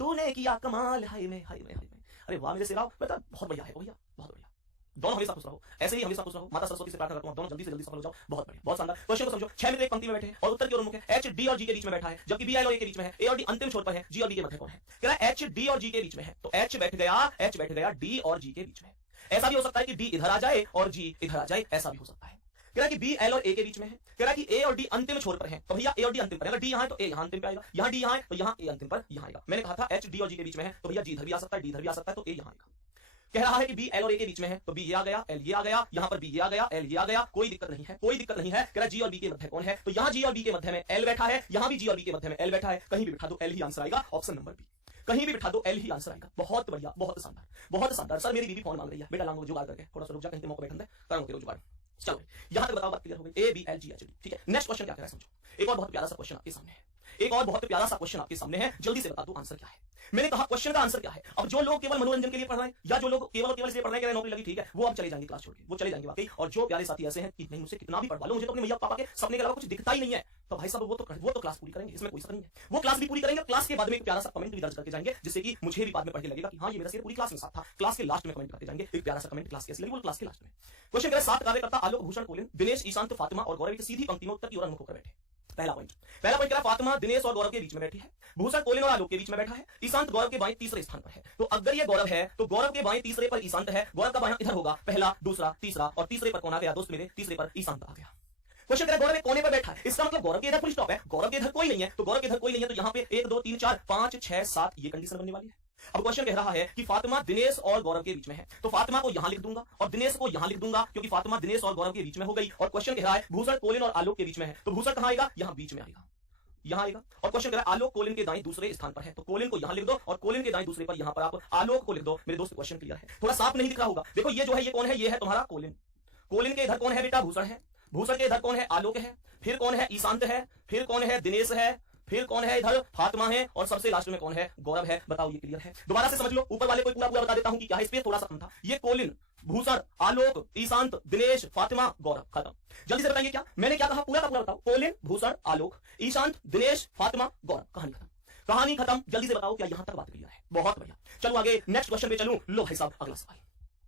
तूने किया कमाल, हाय में हाय में हाय में। अरे वाह मेरे से राव, बेटा बहुत बढ़िया है भैया, बहुत बढ़िया। दोनों हमेशा खुश रहो, ऐसे ही हमेशा खुश रहो। माता सरस्वती से प्रार्थना करता हूं दोनों जल्दी से जल्दी सफल हो जाओ। बहुत बढ़िया, बहुत शानदार। क्वेश्चन को समझो। 6 मित्र एक पंक्ति में बैठे हैं और उत्तर की ओर मुख है। एच डी और जी के बीच में बैठा है, जबकि बी एल और ए के बीच में है। ए और डी अंतिम छोर पर है, जी और बी के मध्य कौन है। कह रहा है एच डी और जी के बीच में है, तो एच बैठ गया डी और जी के बीच में। ऐसा भी हो सकता है कि डी इधर आ जाए और जी इधर आ जाए, ऐसा भी हो सकता है। कह रहा है कि बी एल और ए के बीच में है। कह रहा है कि ए और डी अंतिम छोर पर है, तो भैया ए और डी अंतिम पर है। अगर डी यहां है तो ए यहां अंतिम पे आएगा, यहां डी यहां है तो यहां ए अंतिम पर यहां आएगा। मैंने कहा था एच डी और जी के बीच में है, तो भैया जी इधर भी आ सकता है, डी इधर भी आ सकता है, तो ए यहां आएगा। कह रहा है कि बी एल और ए के बीच में है, तो बी ये आ गया, एल ये आ गया, यहां पर बी ये आ गया, एल ये आ गया, कोई दिक्कत नहीं है, कोई दिक्कत नहीं है। कह रहा है जी और बी के मध्य कौन है, तो यहां जी और बी के मध्य में एल बैठा है, यहां भी जी और बी के मध्य में एल बैठा है। कहीं भी बिठा दो एल ही आंसर आएगा, ऑप्शन नंबर बी। कहीं भी बिठा दो एल ही आंसर आएगा। बहुत बढ़िया, बहुत शानदार, बहुत शानदार। सर मेरी बीबी फोन मांग रही है, बेटा लांगो जुगाड़ करके, थोड़ा सा रुक जा, कहीं मौका बैठन दे, करूंगा जुगाड़। चलो यहां तक बताओ, बात क्लियर हो गई। A B L G H D, ठीक है। नेक्स्ट क्वेश्चन क्या कह रहा है समझो। एक और बहुत प्यारा सा क्वेश्चन आपके सामने है, एक और बहुत प्यारा सा क्वेश्चन आपके सामने है। जल्दी से बता दो आंसर क्या है। मैंने कहा क्वेश्चन का आंसर क्या है। अब जो लोग केवल मनोरंजन के लिए पढ़ रहे हैं या जो लोग केवल इसलिए पढ़ रहे हैं कि नौकरी लगी, ठीक है, वो अब चले जाएंगे क्लास छोड़ के, वो चले जाएंगे वाकई। और जो प्यारे साथी ऐसे हैं कि नहीं मुझसे कितना भी पढ़वा लो, मुझे तो अपने मैया पापा के सपने के अलावा कुछ दिखता ही नहीं है, तो भाई साहब वो तो क्लास पूरी करेंगे, इसमें कोई शक नहीं है। वो क्लास भी पूरी करेंगे, क्लास के बाद में एक प्यारा सा कमेंट भी दर्ज करके जाएंगे, जिससे कि मुझे भी बाद में पढ़ के लगेगा कि हाँ ये मेरा शेर पूरी क्लास में साथ था। क्लास के लास्ट में कमेंट करके जाएंगे, एक प्यारा सा कमेंट क्लास कैसी लगी वो क्लास के लास्ट में। क्वेश्चन कह रहा है 7 कार्यकर्ता आलोक भूषण कोलिन दिनेश ईशांत फातिमा और गौरव सीधी पंक्ति में उत्तर की ओर मुख होकर बैठे। पहला पॉइंट कह रहा है फातिमा दिनेश और गौरव के बीच में बैठी है, भूषण कोलिन और आलोक के बीच में बैठा है, ईशांत गौरव के बाएं तीसरे स्थान पर है। तो अगर ये गौरव है तो गौरव के बाएं तीसरे पर ईशांत है, गौरव का बायां इधर होगा, पहला दूसरा तीसरा, और तीसरे पर कौन आ गया दोस्त मेरे, तीसरे पर ईशांत आ गया। क्वेश्चन कह रहा है गौरव एक कोने पर बैठा है, इसका मतलब गौरव के इधर फुल स्टॉप है, गौरव के इधर कोई नहीं है, तो गौरव के इधर कोई नहीं है, तो यहाँ पे 1 2 3 4 5 6 7 ये कंडीशन बनने वाली है। अब क्वेश्चन कह रहा है कि फातिमा दिनेश और गौरव के बीच में है, तो फातिमा को यहां लिख दूंगा और दिनेश को यहां लिख दूंगा, क्योंकि फातिमा दिनेश और गौरव के बीच में हो गई। और क्वेश्चन कह रहा है भूषण कोलिन और आलोक के बीच में है, तो भूषण कहां आएगा, यहां बीच में आएगा, यहां आएगा। और क्वेश्चन कह रहा है आलोक कोलिन के दाएं दूसरे स्थान पर है, तो कोलिन को यहां लिख दो और कोलिन के दाएं दूसरे पर यहां पर आप आलोक को लिख दो। मेरे दोस्त क्वेश्चन क्लियर है, थोड़ा साफ नहीं दिख रहा होगा। देखो ये जो है ये कौन है, ये है तुम्हारा कोलिन, कोलिन के इधर कौन है बेटा, भूषण है, भूषण के इधर कौन है, आलोक है, फिर कौन है, ईशांत है, फिर कौन है, दिनेश है, फिर कौन है इधर, फातिमा है, और सबसे लास्ट में कौन है, गौरव है। बताओ ये क्लियर है। दोबारा से समझ लो, ऊपर वाले को पूरा पूरा बता देता हूं कि क्या है, स्पेस थोड़ा सा कम था। ये कोलिन, भूषण, आलोक, ईशांत, दिनेश, फातिमा, गौरव, खत्म। जल्दी से बताइए क्या मैंने क्या कहा, पूरा का पूरा बताओ। कोलिन, भूषण, आलोक, ईशांत, दिनेश, फातिमा, गौरव, कहानी खत्म, कहानी खत्म। जल्दी से बताओ क्या यहां तक बात क्लियर है। बहुत बढ़िया, चलो आगे नेक्स्ट क्वेश्चन पे चलूं। लो भाई साहब अगला सवाल,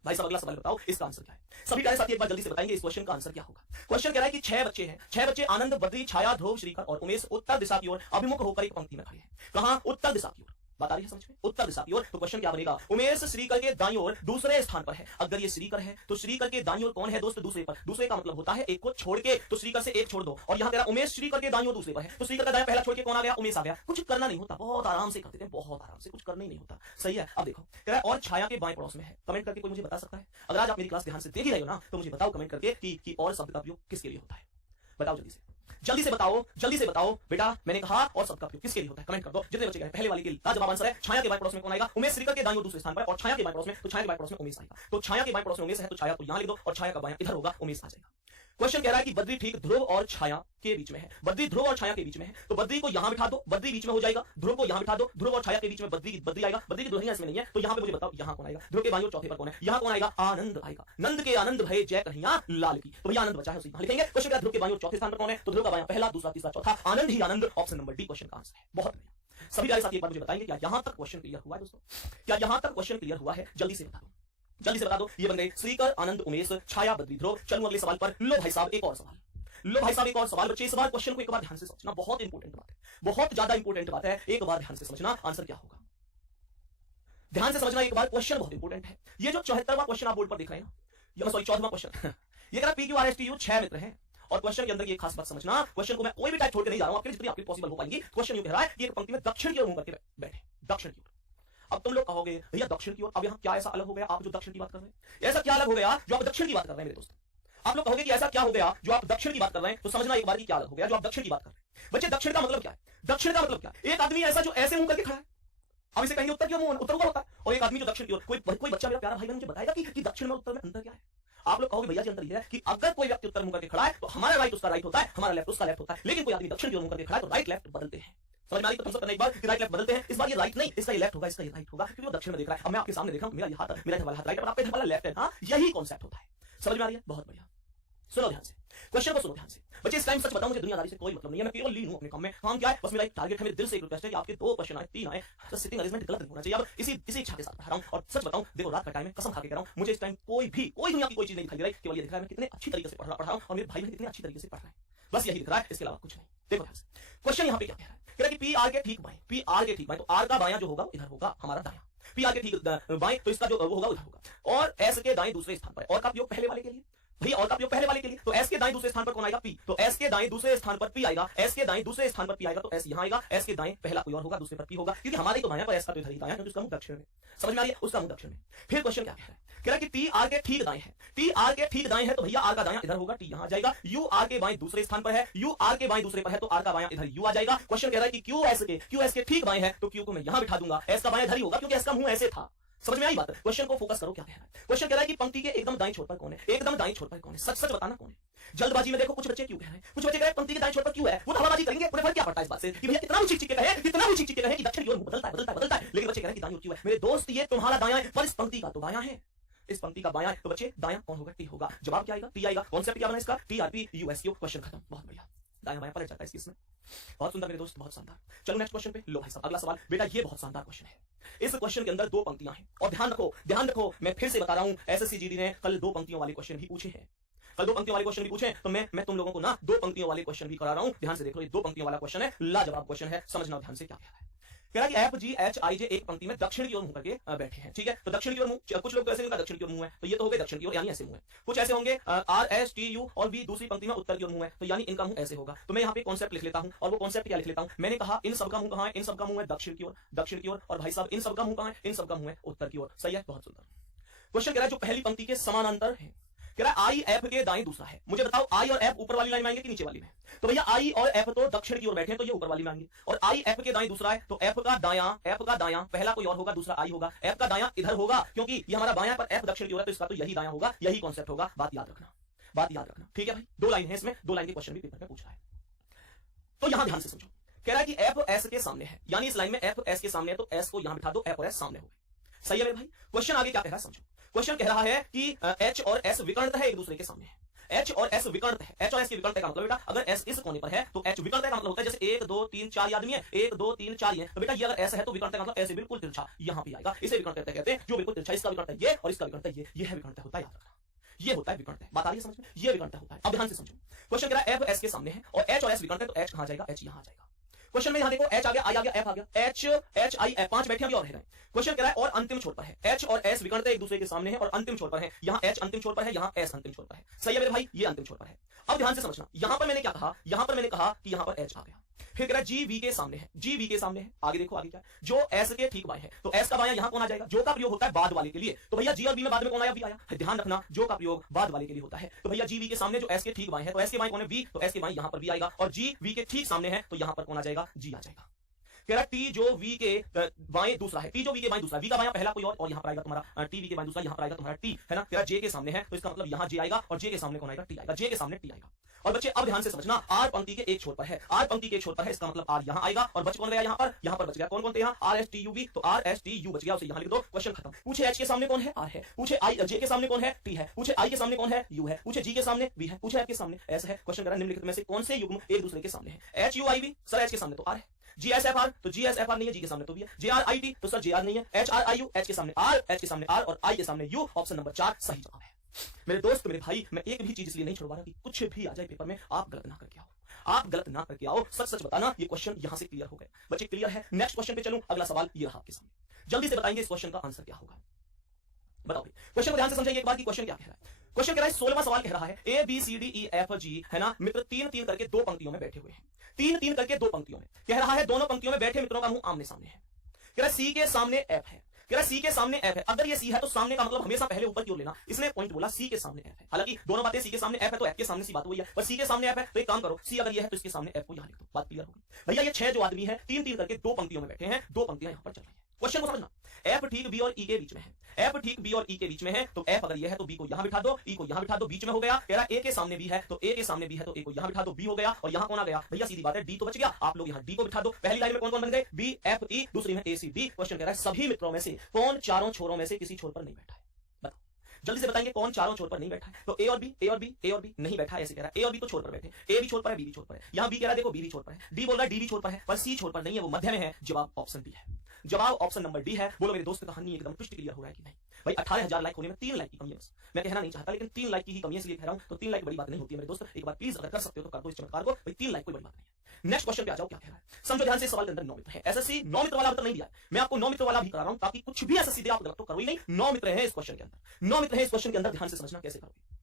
भाई साहब अगला सवाल बताओ इसका आंसर क्या है। सभी पहले साथी एक बार जल्दी से बताएंगे इस क्वेश्चन का आंसर क्या होगा। क्वेश्चन कह रहा है कि 6 बच्चे हैं, 6 बच्चे आनंद, बद्री, छाया, ध्रुव, श्रीकर और उमेश उत्तर दिशा की ओर अभिमुख होकर एक पंक्ति में खड़े हैं। कहां? उत्तर दिशा की ओर। बात आ रही है समझ में? उत्तर दिशा की ओर। तो क्वेश्चन क्या बनेगा? उमेश श्रीकर के दाईं ओर दूसरे स्थान पर है। अगर ये श्रीकर है तो श्रीकर के दाईं ओर कौन है दोस्त? दूसरे पर। दूसरे का मतलब होता है एक को छोड़ के, तो श्रीकर से एक छोड़ दो। और यहां तेरा उमेश श्रीकर के दाईं ओर दूसरे पर है, तो श्रीकर का दायां पहला छोड़ के कौन आ गया? उमेश आ गया। कुछ करना नहीं होता, बहुत आराम से कर देते हैं, बहुत आराम से, कुछ करना ही नहीं होता। सही है। अब देखो कह रहा है और छाया के बाएं पड़ोस में है। कमेंट करके कोई मुझे बता सकता है? अगर आज आप मेरी क्लास ध्यान से देख ही रहे हो ना तो मुझे बताओ कमेंट करके कि और शब्द का उपयोग किसके लिए होता है। बताओ जल्दी से, जल्दी से बताओ, जल्दी से बताओ बेटा। मैंने कहा और शब्द का उपयोग किसके लिए होता है? कमेंट कर दो। जितने बच्चे गए पहले वाले के जवाब आंसर है छाया के बाएं पड़ोस में कौन आएगा? उमेश श्रीकर के दाईं ओर दूसरे स्थान पर, और छाया के बाएं पड़ोस में, तो छाया के बाएं पड़ोस में उमेश आएगा। तो छाया के बाएं पड़ोस में उमेश है तो छाया को यहां लिख दो और छाया का बायां इधर होगा, उमेश आ जाएगा। क्वेश्चन कह रहा है कि बद्री ठीक ध्रुव और छाया के बीच में है। बद्री ध्रुव और छाया के बीच में है, तो बद्री को यहां बिठा दो, बद्री बीच में हो जाएगा। ध्रुव को यहां बिठा दो, ध्रुव और छाया के बीच में बद्री आएगा। बद्री की दुल्हनिया इसमें नहीं है, तो यहां पे मुझे बताओ यहां कौन आएगा? ध्रुव के बाईं ओर चौथे पर कौन है? यहां कौन आएगा? आनंद आएगा। नंद के आनंद भय जय कन्हैया लाल की, तो भैया आनंद बचा है उसे यहां लिखेंगे। क्वेश्चन का ध्रुव के बाईं ओर चौथे स्थान पर कौन है? तो ध्रुव का बायां पहला, दूसरा, तीसरा, चौथा, आनंद ही आनंद। ऑप्शन नंबर डी क्वेश्चन का आंसर है। बहुत बढ़िया। सभी मेरे साथ एक बार मुझे बताएंगे क्या यहां तक क्वेश्चन क्लियर हुआ है दोस्तों? क्या यहां तक क्वेश्चन क्लियर हुआ है? जल्दी से बता दो, जल्दी से बता दो। ये बन गए श्रीकर, आनंद, उमेश, छाया, बद्री, ध्रुव। चलो अगले सवाल पर। लो भाई साहब एक और सवाल, लो भाई साहब एक और सवाल। बच्चे इस बार क्वेश्चन को एक बार ध्यान से समझना, बहुत इंपॉर्टेंट बात है, बहुत ज्यादा इंपॉर्टेंट बात है। एक बार ध्यान से समझना आंसर क्या होगा, ध्यान से समझना एक बार। क्वेश्चन बहुत इंपॉर्टेंट है। ये जो 74वां क्वेश्चन आप बोर्ड पर देख रहे हैं ना, सॉरी 14वां क्वेश्चन ये कह रहा PQRSTU 6 मित्र हैं। और क्वेश्चन के अंदर ये खास बात समझना, क्वेश्चन को मैं कोई भी टाइप छोड़ के नहीं जा रहा हूं, आपके लिए जितनी आपके पॉसिबल हो पाएंगी। क्वेश्चन ये कह रहा है कि एक पंक्ति में दक्षिण की ओर मुंह करके बैठे, दक्षिण की ओर। अब तुम लोग कहोगे भैया दक्षिण की ओर, अब यहाँ क्या ऐसा अलग हो गया आप जो दक्षिण की बात कर रहे हैं? ऐसा क्या अलग हो गया जो आप दक्षिण की बात कर रहे हैं मेरे दोस्त? आप लोग कहोगे कि ऐसा क्या हो गया जो आप दक्षिण की बात कर रहे हैं, तो समझना एक बार की क्या अलग हो गया जो आप दक्षिण की बात कर रहे हैं। बच्चे दक्षिण का मतलब क्या है? दक्षिण का मतलब क्या है? एक आदमी ऐसा जो ऐसे मुंह करके खड़ा है, अब इसे कहेंगे उत्तर की ओर मुंह, उत्तर ऊपर होता है। और एक आदमी जो दक्षिण की ओर, कोई बच्चा मेरा प्यारा भाई बहन मुझे बताएगा कि दक्षिण में उत्तर में अंतर क्या है? आप लोग कहोगे भैया जी अंतर ये है कि अगर कोई व्यक्ति उत्तर मुंह करके खड़ा है तो हमारा राइट उसका राइट होता है, हमारा लेफ्ट उसका लेफ्ट होता है। लेकिन कोई आदमी दक्षिण की ओर मुंह करके खड़ा है तो राइट लेफ्ट बदलते हैं। समझ में आई? तो हम सब करने एक बार कि राइट लेफ्ट बदलते हैं। इस बार ये राइट नहीं, इसका ये लेफ्ट होगा, इसका ये राइट होगा, क्योंकि वो दक्षिण में देख रहा है। अब मैं आपके सामने देख रहा हूं, मेरा ये हाथ, मेरा इधर वाला हाथ राइट है और आपका इधर वाला लेफ्ट है। हां, यही कांसेप्ट होता है। समझ में आ रही है? बहुत बढ़िया। सुनो ध्यान से, क्वेश्चन को सुनो ध्यान से। बच्चे इस टाइम सच बताऊं, मुझे दुनियादारी से कोई मतलब नहीं है, मैं केवल लीन हूं अपने काम में। काम क्या है? बस मेरा एक टारगेट है, मेरे दिल से एक रिक्वेस्ट है कि आपके 2 क्वेश्चन आए, 3 आए, तो सिटिंग अरेंजमेंट गलत नहीं होना चाहिए। अब इसी इच्छा के साथ पढ़ा रहा हूं। और सच बताऊं, देखो रात का टाइम है, कसम खा के कह रहा हूं, मुझे इस टाइम कोई दुनिया की कोई चीज नहीं दिखाई दे रही, केवल ये दिख रहा है मैं कितने अच्छी तरीके से पढ़ रहा हूं और मेरे भाई बहन कितने अच्छी तरीके से पढ़ रहे हैं। बस यही दिख रहा है, इसके अलावा कुछ नहीं। देखो ध्यान से, क्वेश्चन यहां पे क्या कह रहा है? कह रहा है कि पी आर के ठीक बाएं, पी आर के ठीक बाएं, तो आर का बायां जो होगा इधर होगा हमारा दायां। पी आर के ठीक बाएं, तो इसका जो वो होगा उधर होगा। और एस के दाएं दूसरे स्थान पर, और का उपयोग पहले वाले के लिए भैया, और का उपयोग पहले वाले के लिए, तो एस के दाएं दूसरे स्थान पर कौन आएगा? पी। तो एस के दाएं दूसरे स्थान पर पी आएगा, एस के दाएं दूसरे स्थान पर पी आएगा, तो एस यहां आएगा, एस के दाएं पहला कोई और होगा, दूसरे पर पी होगा, क्योंकि हमारे तो दायां पर एस का तो इधर ही दायां, क्योंकि उसका मुंह दक्षिण में। समझ में आ रही है? उसका मुंह दक्षिण में। फिर क्वेश्चन क्या कह रहा है? कह रहा है कि टी आर के ठीक दाएं है, टी आर के ठीक दाएं है, तो भैया आर का दायां इधर होगा, टी यहां आ जाएगा। यू आर के बाएं दूसरे स्थान पर है, यू आर के बाएं दूसरे पर है, तो आर का बायां इधर यू आ जाएगा। क्वेश्चन कह रहा है कि क्यू एस के ठीक बाएं है, तो क्यू को मैं यहां बिठा दूंगा, एस का बायां इधर ही होगा क्योंकि एस का मुंह ऐसे था। समझ में आई बात? क्वेश्चन को फोकस करो क्या कह रहा है। क्वेश्चन कह रहा है कि पंक्ति के एकदम दाईं छोर पर कौन है? एकदम दाईं छोर पर कौन है? सच सच बताना कौन है? जल्दबाजी में देखो कुछ बच्चे क्यों कह रहे हैं, कुछ बच्चे कह रहे हैं पंक्ति के दाईं छोर पर क्यों है, वो हवाबाजी करेंगे। उन्हें फर्क क्या पड़ता है इस बात से कि भैया कितना भी चिक चिक के कहे, कितना भी चिक चिक के कहे कि दक्षिण की ओर बदलता है बदलता है बदलता है, लेकिन बच्चे कह रहे हैं कि दाईं ओर क्यों है? मेरे दोस्त ये तुम्हारा दायां है, पर इस पंक्ति का तो बायां है, इस पंक्ति का बायां है, तो बच्चे दायां कौन होगा? टी होगा। जवाब क्या आएगा? टी आएगा। कॉन्सेप्ट क्या बना इसका? टीआरपी यूएसक्यू। क्वेश्चन खत्म। बहुत बढ़िया, दायां बायां पलट जाता है इसमें। बहुत सुंदर मेरे दोस्त, बहुत शानदार। चलो नेक्स्ट क्वेश्चन पे। लो भाई साहब अगला सवाल बेटा, ये बहुत शानदार क्वेश्चन है। इस क्वेश्चन के अंदर 2 पंक्तियां हैं, और ध्यान रखो, मैं फिर से बता रहा हूं, एसएससी जीडी ने कल 2 पंक्तियों वाले क्वेश्चन भी पूछे हैं, कल 2 पंक्तियों वाले क्वेश्चन भी पूछे, तो मैं तुम लोगों को ना 2 पंक्तियों वाले क्वेश्चन भी करा रहा हूं। ध्यान से देख लो, ये 2 पंक्तियों वाला क्वेश्चन है, लाजवाब क्वेश्चन है, समझना ध्यान से क्या कह रहा है। कह रहा है कि एफ जी एच आई जे एक पंक्ति में दक्षिण की ओर मुंह करके बैठे हैं। ठीक है, तो दक्षिण की ओर मुंह, कुछ लोग तो ऐसे दक्षिण की ओर मुंह है, तो ये तो हो गए दक्षिण की ओर, यानी ऐसे मुंह है। कुछ ऐसे होंगे आर एस टी यू और बी दूसरी पंक्ति में उत्तर की ओर मुंह है, तो यानी इनका मुंह ऐसे होगा। तो मैं यहाँ पे कॉन्सेप्ट लिख लेता हूँ, और वो कॉन्सेप्ट क्या लिख लेता हूँ? मैंने कहा इन सबका मुंह कहाँ है? इन सबका मुंह है दक्षिण की ओर, दक्षिण की ओर। और भाई साहब इन सबका मुंह कहाँ है? इन सबका मुंह है उत्तर की ओर। सही है, बहुत सुंदर। क्वेश्चन कह रहा है जो पहली पंक्ति के समानांतर है, कह रहा है आई एफ के दाएं दूसरा है। मुझे बताओ आई और एफ ऊपर वाली लाइन में आएंगे कि नीचे वाली में? तो भैया आई और एफ तो दक्षिण की ओर बैठे हैं, तो ये ऊपर वाली में आएंगे। और आई एफ के दाएं दूसरा है, तो एफ का दायां पहला कोई और होगा, दूसरा आई होगा। एफ का दायां इधर होगा क्योंकि ये हमारा बायां पर एफ दक्षिण की ओर है, तो इसका तो यही दायां होगा, यही कॉन्सेप्ट होगा। बात याद रखना। ठीक है भाई, 2 लाइन है इसमें, 2 लाइन के क्वेश्चन भी पेपर में पूछ रहा है, तो यहां ध्यान से समझो। कह रहा है कि एफ एस के सामने है, यानी इस लाइन में एफ एस के सामने है, तो एस को यहां बिठा दो, एफ और एस सामने हो गए। सही है मेरे भाई? क्वेश्चन आगे क्या कह रहा है समझो। क्वेश्चन कह रहा है कि एच और एस विकर्णतः है एक दूसरे के सामने है। एच और एस विकर्ण है। एच और एस के विकर्ण का मतलब बेटा अगर एस इस कोने पर है तो एच विकर्ण का मतलब होता है जैसे 1 2 3 4 आदमी है, 1 2 3 4 है, तो बेटा ये अगर एस है तो विकर्ण का मतलब ऐसे बिल्कुल तिरछा यहां पे आएगा, इसे विकर्ण कहते हैं, जो बिल्कुल तिरछा, इसका विकर्ण ये और इसका विकर्ण ये है विकर्ण होता है, याद रखना ये होता है विकर्ण। बात आ रही है समझ में, ये विकर्ण होता है। अब ध्यान से समझो, क्वेश्चन कह रहा है एफ एस के सामने है और एच और एस विकर्ण है, तो एच कहां जाएगा, एच यहां जाएगा। क्वेश्चन में यहां देखो एच आ गया, आई आ गया, एफ आ गया, एच एच आई एफ, 5 बैठे और रह गए। क्वेश्चन कह रहा है और अंतिम छोर पर है, एच और एस विकर्ण एक दूसरे के सामने है और अंतिम छोर पर है, यहां एच अंतिम छोर पर है, यहां एस अंतिम छोर पर है। सही है मेरे भाई, ये अंतिम छोर पर है। अब ध्यान से समझना, यहां पर मैंने क्या कहा, यहां पर मैंने कहा कि यहां पर एच आ गया, फिर कह रहा है जी वी के सामने है, जी वी के सामने है, आगे देखो आगे क्या है, जो एस के ठीक बाएं है, तो एस का बायां यहां कौन आ जाएगा, जो का प्रयोग होता है बाद वाले के लिए, तो भैया जी और बी में बाद में कौन आया, वी आया, ध्यान रखना जो का प्रयोग बाद वाले के लिए होता है। तो भैया जी वी के सामने जो एस के ठीक बाएं है, तो एस के बाएं कौन है, वी, तो एस के बाएं यहां पर वी आएगा, और जी वी के ठीक सामने है तो यहां पर कौन आ जाएगा, जी आ जाएगा। कह रहा टी जो वी के बाएं दूसरा है, टी जो वी के बाएं दूसरा, वी का बायां पहला कोई और यहां पर आएगा तुम्हारा टी, वी के बाएं दूसरा, यहां पर आएगा तुम्हारा टी, है ना। कह रहा जे के सामने है तो इसका मतलब यहां जे आएगा और जे के सामने कौन आएगा, टी आएगा, जे के सामने टी आएगा। और बच्चे अब ध्यान से समझना, आर पंक्ति के एक छोर पर है, आर पंक्ति के एक छोर पर है, इसका मतलब आर यहां आएगा और बच कौन गया यहां पर बच गया कौन कौन थे यहाँ, R S T U V, तो आर एस टी यू बच गया, उसे यहां लिख दो, क्वेश्चन खत्म। पूछे एच के सामने कौन है, आर है, पूछे आई जे के सामने कौन है, टी है, पूछे आई के सामने कौन है, यू है, पूछे जी के सामने वी है, पूछे एफ के सामने एस है। क्वेश्चन करा निम्नलिखित में से कौन से युग्म एक दूसरे के सामने है, H U I V, sir H के सामने तो आर है, जी एस एफ आर, तो जी एस एफ आर नहीं है, जी के सामने तो भी है, जे आर आई टी, तो सर जे आर नहीं है, H R I you, H के सामने आर, एच के सामने आर और आई के सामने यू, ऑप्शन नंबर 4 सही जवाब है। मेरे दोस्त मेरे भाई, मैं एक भी चीज इसलिए नहीं छोड़वा रहा कि कुछ भी आ जाए पेपर में आप गलत ना करके आओ, आप गलत ना करके आओ, सच सच बताना। ये क्वेश्चन यहां से क्लियर हो गए बच्चे, क्लियर है। नेक्स्ट क्वेश्चन पे चलूं, अगला सवाल ये रहा आपके सामने, जल्दी से बताएंगे इस क्वेश्चन का आंसर क्या होगा, बताओ भाई। क्वेश्चन को ध्यान से समझिए एक बार कि क्वेश्चन क्या कह रहा है। क्वेश्चन कह रहा है 16वां सवाल कह रहा है A B C D E F G, है ना मित्र, 3-3 करके 2 पंक्तियों में बैठे हुए हैं, 3-3 करके 2 पंक्तियों में, कह रहा है दोनों पंक्तियों में बैठे मित्रों का मुंह आमने सामने है। कह रहा है सी के सामने एफ है, कह रहा सी के सामने एफ है, अगर ये सी है तो सामने का मतलब हमेशा पहले ऊपर की ओर लेना, इसने पॉइंट बोला सी के सामने एफ है, हालांकि दोनों बातें सी के सामने एफ है तो एफ के सामने सी बात हुई है, पर सी के सामने एफ है तो एक काम करो, सी अगर ये है तो इसके सामने एफ को यहां लिख दो, बात क्लियर होगी। भैया ये 6 जो आदमी है 3-3 करके 2 पंक्तियों में बैठे हैं, 2 पंक्तियां यहां पर चल रही है। क्वेश्चन को समझना, एफ ठीक बी और ई के बीच में है, एफ ठीक बी और ई के बीच में है, तो एफ अगर ये है तो बी को यहां बिठा दो, ई को यहां बिठा दो, बीच में हो गया। कह रहा ए के सामने बी है तो ए के सामने बी है तो ए को यहां बिठा दो, बी हो गया, और यहां कौन आ गया, भैया सीधी बात है डी तो बच गया, आप लोग यहां डी को बिठा दो। पहली लाइन में कौन कौन बन गए, बी एफ ई, दूसरी में ए सी डी। क्वेश्चन कह रहा है सभी मित्रों में से कौन चारों छोरों में से किसी छोर पर नहीं बैठा है, बताओ जल्दी से बताएंगे कौन चारों छोर पर नहीं बैठा है। तो ए और बी, ए और बी, ए और बी नहीं बैठा है, ऐसे कह रहा है। ए और बी तो छोर पर बैठे, ए भी छोर पर है, बी भी छोर पर है, यहां बी कह रहा है देखो बी भी छोर पर है, डी बोल रहा है डी भी छोर पर है, पर सी छोर पर नहीं है, वो मध्य में है। जवाब ऑप्शन डी है, जवाब ऑप्शन नंबर डी है। बोलो मेरे दोस्त कहानी एकदम ट्विस्ट क्लियर हो रहा है कि नहीं भाई। 18,000 लाइक होने में 3 लाइक की कमी है, बस मैं कहना नहीं चाहता, लेकिन 3 लाइक की ही कमी है इसलिए कह रहा हूं। तो 3 लाइक बड़ी बात नहीं होती है मेरे दोस्त, एक बार प्लीज अगर कर सकते हो तो कर दो इस चमत्कार को भाई, 3 लाइक कोई बड़ी बात नहीं है। नेक्स्ट क्वेश्चन पे आ जाओ, क्या कह रहा है समझो ध्यान से। सवाल के अंदर 9 मित्र है, एसएससी 9 मित्र वाला उत्तर नहीं दिया, मैं आपको 9 मित्र वाला भी करा रहा हूं ताकि कुछ भी एसएससी दे आप गलत तो करो ही नहीं। 9 मित्र है इस क्वेश्चन के अंदर, 9 मित्र है इस क्वेश्चन के अंदर, ध्यान से समझना कैसे करोगे।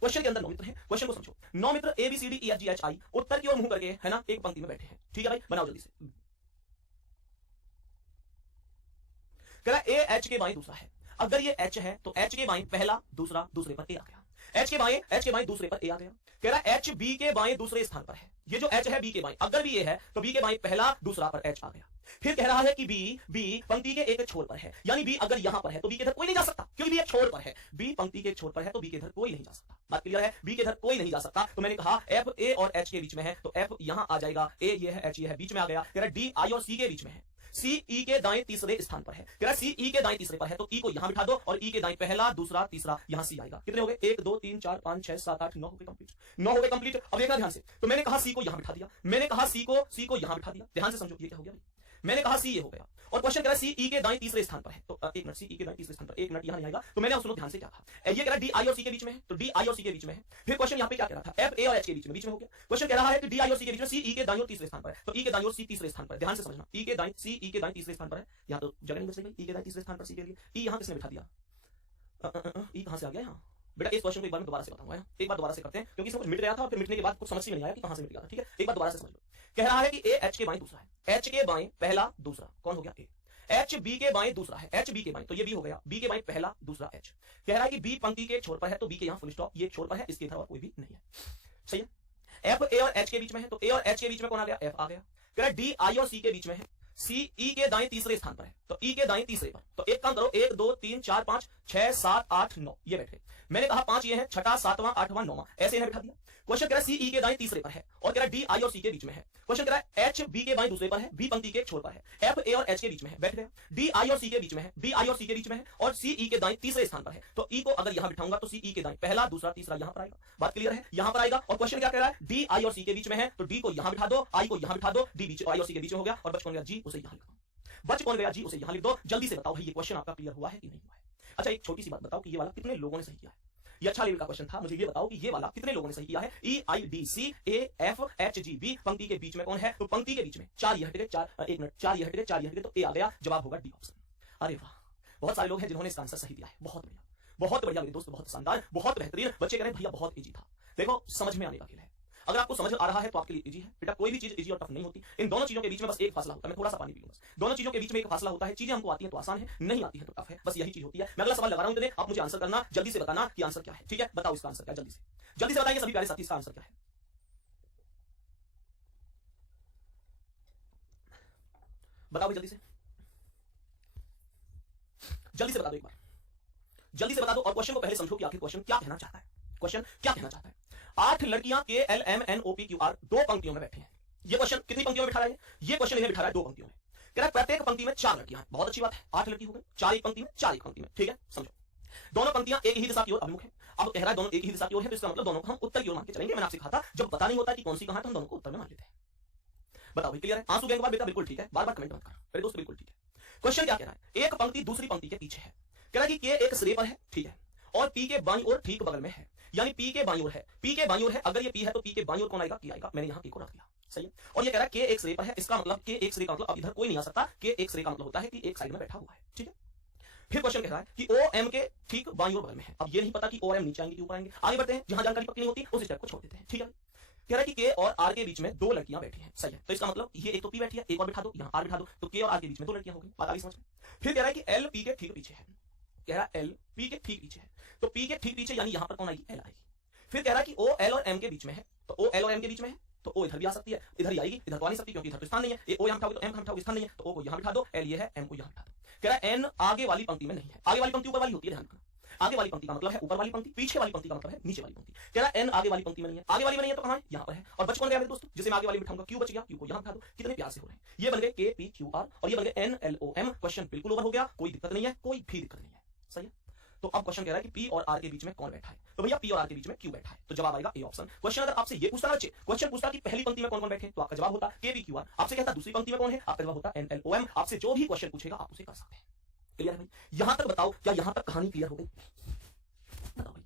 क्वेश्चन के अंदर 9 मित्र है, क्वेश्चन को समझो। 9 मित्र A B C D E F G H I उत्तर की ओर मुंह करके, है ना, एक पंक्ति में बैठे हैं, ठीक है भाई, बनाओ जल्दी से। कह रहा ए एच के बाएं दूसरा है, अगर ये एच है तो एच के बाएं पहला दूसरा, दूसरे पर ए आ गया, एच के बाएं दूसरे पर ए आ गया। कह रहा एच बी के बाएं दूसरे स्थान पर है, ये जो एच है बी के बाएं, अगर भी ये है तो बी के बाएं पहला दूसरा पर एच आ गया। फिर कह रहा है कि बी पंक्ति के एक छोर पर है, यानी बी अगर यहां पर है तो बी के इधर कोई नहीं जा सकता, क्योंकि बी एक छोर पर है, बी पंक्ति के एक छोर पर है तो बी के इधर कोई नहीं जा सकता। बात क्लियर है, बी के इधर कोई नहीं जा सकता। तो मैंने कहा एफ ए और एच के बीच में है तो एफ यहां आ जाएगा, ए ये है, एच ये है, बीच में आ गया। कह रहा डी आई और सी के बीच में है, सी ई के दाएं तीसरे स्थान पर है, कह रहा सी ई के दाएं तीसरे पर है तो ई को यहां बिठा दो और ई के दाएं पहला दूसरा तीसरा, यहां सी आएगा। कितने हो गए, 1 2 3 4 5 6 7 8 9 हो गए कंप्लीट, 9 हो गए कंप्लीट। अब देखना ध्यान से, तो मैंने कहा सी को यहां बिठा दिया, मैंने कहा सी को यहां बिठा दिया, ध्यान से समझो ये क्या हो गया, मैंने कहा सी ये हो गया, और क्वेश्चन कह रहा है सी ई के दाएं तीसरे स्थान पर है, तो एक मिनट, सी ई के दाएं तीसरे स्थान पर, एक मिनट यहां नहीं आएगा, तो मैंने सुनो ध्यान से क्या कहा, ये कह रहा है डी आई और सी के बीच में है तो डी आई और सी के बीच में है। फिर क्वेश्चन यहां पे क्या कह रहा था, एफ ए और एच के बीच में हो गया। क्वेश्चन कह रहा है कि डी आई और सी के बीच में, सी ई के दाएं और तीसरे स्थान पर है तो ई के दाएं और सी तीसरे स्थान पर, ध्यान से समझना, ई के दाएं, सी ई के दाएं तीसरे स्थान पर है, यहां तो जगह नहीं बच रही, ई के दाएं तीसरे स्थान पर सी के लिए, ई यहां किसने बिठा दिया, ई कहां से आ गया यहां बेटा। इस क्वेश्चन को एक बार मैं दोबारा से बताऊंगा, एक बार दोबारा से करते हैं क्योंकि इसमें कुछ मिट गया था और फिर मिटने के बाद कुछ समझ में नहीं आया कि कहां से मिट गया था, ठीक है, एक बार दोबारा से समझ लो। कह रहा है कि ए एच के बाएं दूसरा है, एच के बाएं पहला दूसरा, कौन हो गया ए, एच बी के बाएं दूसरा है, एच बी के बाएं, तो ये बी हो गया, बी के बाएं पहला दूसरा एच। कह रहा है कि बी पंक्ति के छोर पर है तो बी के यहां फुल स्टॉप, ये छोर पर है, इसके इधर और कोई भी नहीं है, सही है। एफ ए और एच के बीच में है तो ए और एच के बीच में कौन आ गया, एफ आ गया। कह रहा है डी आई और सी के बीच में है, सी ई के दाएं तीसरे स्थान पर है तो ई के दाएं तीसरे पर, तो एक काम करो 1 2 3 4 5 6 7 8 9 ये बैठे। मैंने कहा 5 ये हैं, छठा, सातवां, आठवां, नौवां, ऐसे इन्हें बिठा दिया। क्वेश्चन कह रहा है सी ई के दाएं तीसरे पर है और कह रहा है डी आई और सी के बीच में है। क्वेश्चन कह रहा है एच बी के बाएं दूसरे पर है, बी पंक्ति के एक छोर पर है, एफ ए और एच के बीच में है, बैठ गया। डी आई और सी के बीच में है, डी आई और सी के बीच में है और सी ई के दाएं तीसरे स्थान पर है। तो ई को अगर यहां बिठाऊंगा तो सी ई के दाएं पहला, दूसरा, तीसरा यहां पर आएगा। बात क्लियर है? यहां पर आएगा। और क्वेश्चन क्या कह रहा है? डी आई और सी के बीच में है तो डी को यहां बिठा दो, आई को यहां बिठा दो, डी बीच आई और सी के बीच में हो गया और बच कौन गया? जी, उसे यहां लिख दो। बच कौन गया? जी, उसे यहां लिख दो। जल्दी से बताओ भाई ये क्वेश्चन आपका क्लियर हुआ है कि नहीं हुआ है? अच्छा, एक छोटी सी बात बताओ कि ये वाला कितने लोगों ने सही किया है? ये अच्छा लेवल का क्वेश्चन था। मुझे ये बताओ कि ये वाला कितने लोगों ने सही किया है? E I D C A F H G B पंक्ति के बीच में कौन है? तो पंक्ति के बीच में 4 ये हट गए, 4 1 मिनट 4 ये हट गए, 4 ये हट गए तो ए आ गया। जवाब होगा डी ऑप्शन। अरे वाह, बहुत सारे लोग हैं जिन्होंने इसका आंसर सही दिया है। बहुत बढ़िया, बहुत बढ़िया मेरे दोस्त, बहुत शानदार, बहुत बेहतरीन। बच्चे कह रहे हैं भैया बहुत इजी था। देखो, समझ में आने का खेल है। अगर आपको समझ आ रहा है तो आपके लिए इजी है बेटा। कोई भी चीज इजी और टफ नहीं होती। इन दोनों चीजों के बीच में बस एक फासला होता है। मैं थोड़ा सा पानी पी लूं बस। दोनों चीजों के बीच में एक फासला होता है। चीजें हमको आती हैं तो आसान है, नहीं आती है तो टफ है, बस यही चीज होती है। मैं अगला सवाल लगा रहा हूं इतने, आप मुझे आंसर करना, जल्दी से बताना कि आंसर क्या है। ठीक है, बताओ इसका आंसर क्या है? जल्दी से बताइए सभी प्यारे साथी, इसका आंसर क्या है? बताओ जल्दी से, जल्दी से बता दो एक बार, जल्दी से बता दो। और क्वेश्चन को पहले समझो कि आखिर क्वेश्चन क्या कहना चाहता है। क्वेश्चन क्या कहना चाहता है? 8 लड़कियां के L M N O P Q R 2 पंक्तियों में बैठे हैं। ये क्वेश्चन कितनी पंक्तियों में बिठा रहा है? ये क्वेश्चन इन्हें बिठा रहा है 2 पंक्तियों में। कह रहा है प्रत्येक पंक्ति में 4 लड़कियां हैं। बहुत अच्छी बात है, 8 लड़की हो गई, 4 एक पंक्ति में, 4 एक पंक्ति में। ठीक है, समझो। दोनों पंक्तियां एक ही दिशा की ओर अभिमुख है। अब कह रहा है दोनों एक ही दिशा की ओर है तो इसका मतलब दोनों को हम उत्तर की ओर मान के चलेंगे। मैंने आपसे कहा था जब पता नहीं होता कि कौन सी कहां है तो हम दोनों को उत्तर में मान लेते हैं। बताओ भाई क्लियर है? आंसू के बाद बेटा बिल्कुल ठीक है, बार-बार कमेंट मत कर मेरे दोस्त, बिल्कुल ठीक है। क्वेश्चन क्या कह रहा है? एक पंक्ति दूसरी पंक्ति के पीछे है। कह रहा है कि के एक सिरे पर है, ठीक है, और पी के बाईं ओर ठीक बगल में है। यानी पी के बाईं ओर है, पी के बाईं ओर है। अगर ये पी है तो पी के बाईं ओर कौन आएगा? पी आएगा। मैंने यहां पी को रख दिया, सही है। और ये कह रहा है के एक सिरे पर है, इसका मतलब के एक सिरे का मतलब अब इधर कोई नहीं आ सकता। के एक सिरे का मतलब होता है कि एक साइड में बैठा हुआ है, ठीक है। फिर क्वेश्चन कह रहा है कि ओ एम के ठीक बाईं ओर बगल में है। अब ये नहीं पता कि ओ एम नीचे आएंगे कि ऊपर आएंगे। आगे बढ़ते हैं, जहां जानकारी पक्की नहीं होती उस स्टेप को छोड़ देते हैं, ठीक है। कह रहा है कि के और आर के बीच में 2 लड़कियां बैठी हैं, सही है। तो इसका मतलब ये एक तो पी बैठी है, एक और बिठा दो, यहां आर बिठा दो, तो के और आर के बीच में 2 लड़कियां हो गई। बात आगे समझ में। फिर कह रहा है कि एल पी के ठीक पीछे है। कह रहा है एल पी के ठीक पीछे है, तो पी के ठीक पीछे यानी यहां पर कौन आएगी? एल आएगी। फिर कह रहा है कि ओ एल और एम के बीच में है, तो ओ एल और एम के बीच में है तो ओ इधर भी आ सकती है, इधर ही आएगी, इधर तो आ नहीं सकती क्योंकि इधर तो स्थान नहीं है। ये ओ यहां बिठाओगे तो एम बिठाओगे, स्थान नहीं है, तो ओ को यहां बिठा दो, एल ये है, एम को यहां बिठा दो। कह रहा है एन आगे वाली पंक्ति में नहीं है। आगे वाली पंक्ति ऊपर वाली होती है, ध्यान रखना। आगे वाली पंक्ति का मतलब है ऊपर वाली पंक्ति, पीछे वाली पंक्ति का मतलब है नीचे वाली पंक्ति। कह रहा है एन आगे वाली पंक्ति में नहीं है। आगे वाली में नहीं है तो कहां है? यहां पर है। और बच कौन गया मेरे दोस्तों? जिसे मैं आगे वाली बिठाऊंगा, क्यू बच गया, क्यू को यहां बिठा दो। कितने प्यार से हो रहे हैं। ये बन गए के पी क्यू आर और ये बन गए N L O M. Question बिल्कुल ओवर हो गया, कोई दिक्कत नहीं है, कोई भी दिक्कत नहीं है, सही है। तो अब क्वेश्चन कह रहा है कि पी और आर के बीच में कौन बैठा है? तो भैया पी और आर के बीच में क्यू बैठा है, तो जवाब आएगा ए ऑप्शन। क्वेश्चन अगर आपसे ये पूछता ना बच्चे, क्वेश्चन पूछता कि पहली पंक्ति में कौन कौन बैठे तो आपका जवाब होता के पी क्यू आर। आपसे कहता दूसरी पंक्ति में कौन है, आपका जवाब होता एन एल ओ एम। आपसे जो भी क्वेश्चन पूछेगा आप उसे कर सकते हैं। क्लियर है भाई? यहां तक बताओ, क्या यहां तक कहानी क्लियर हो गई? बताओ भाई,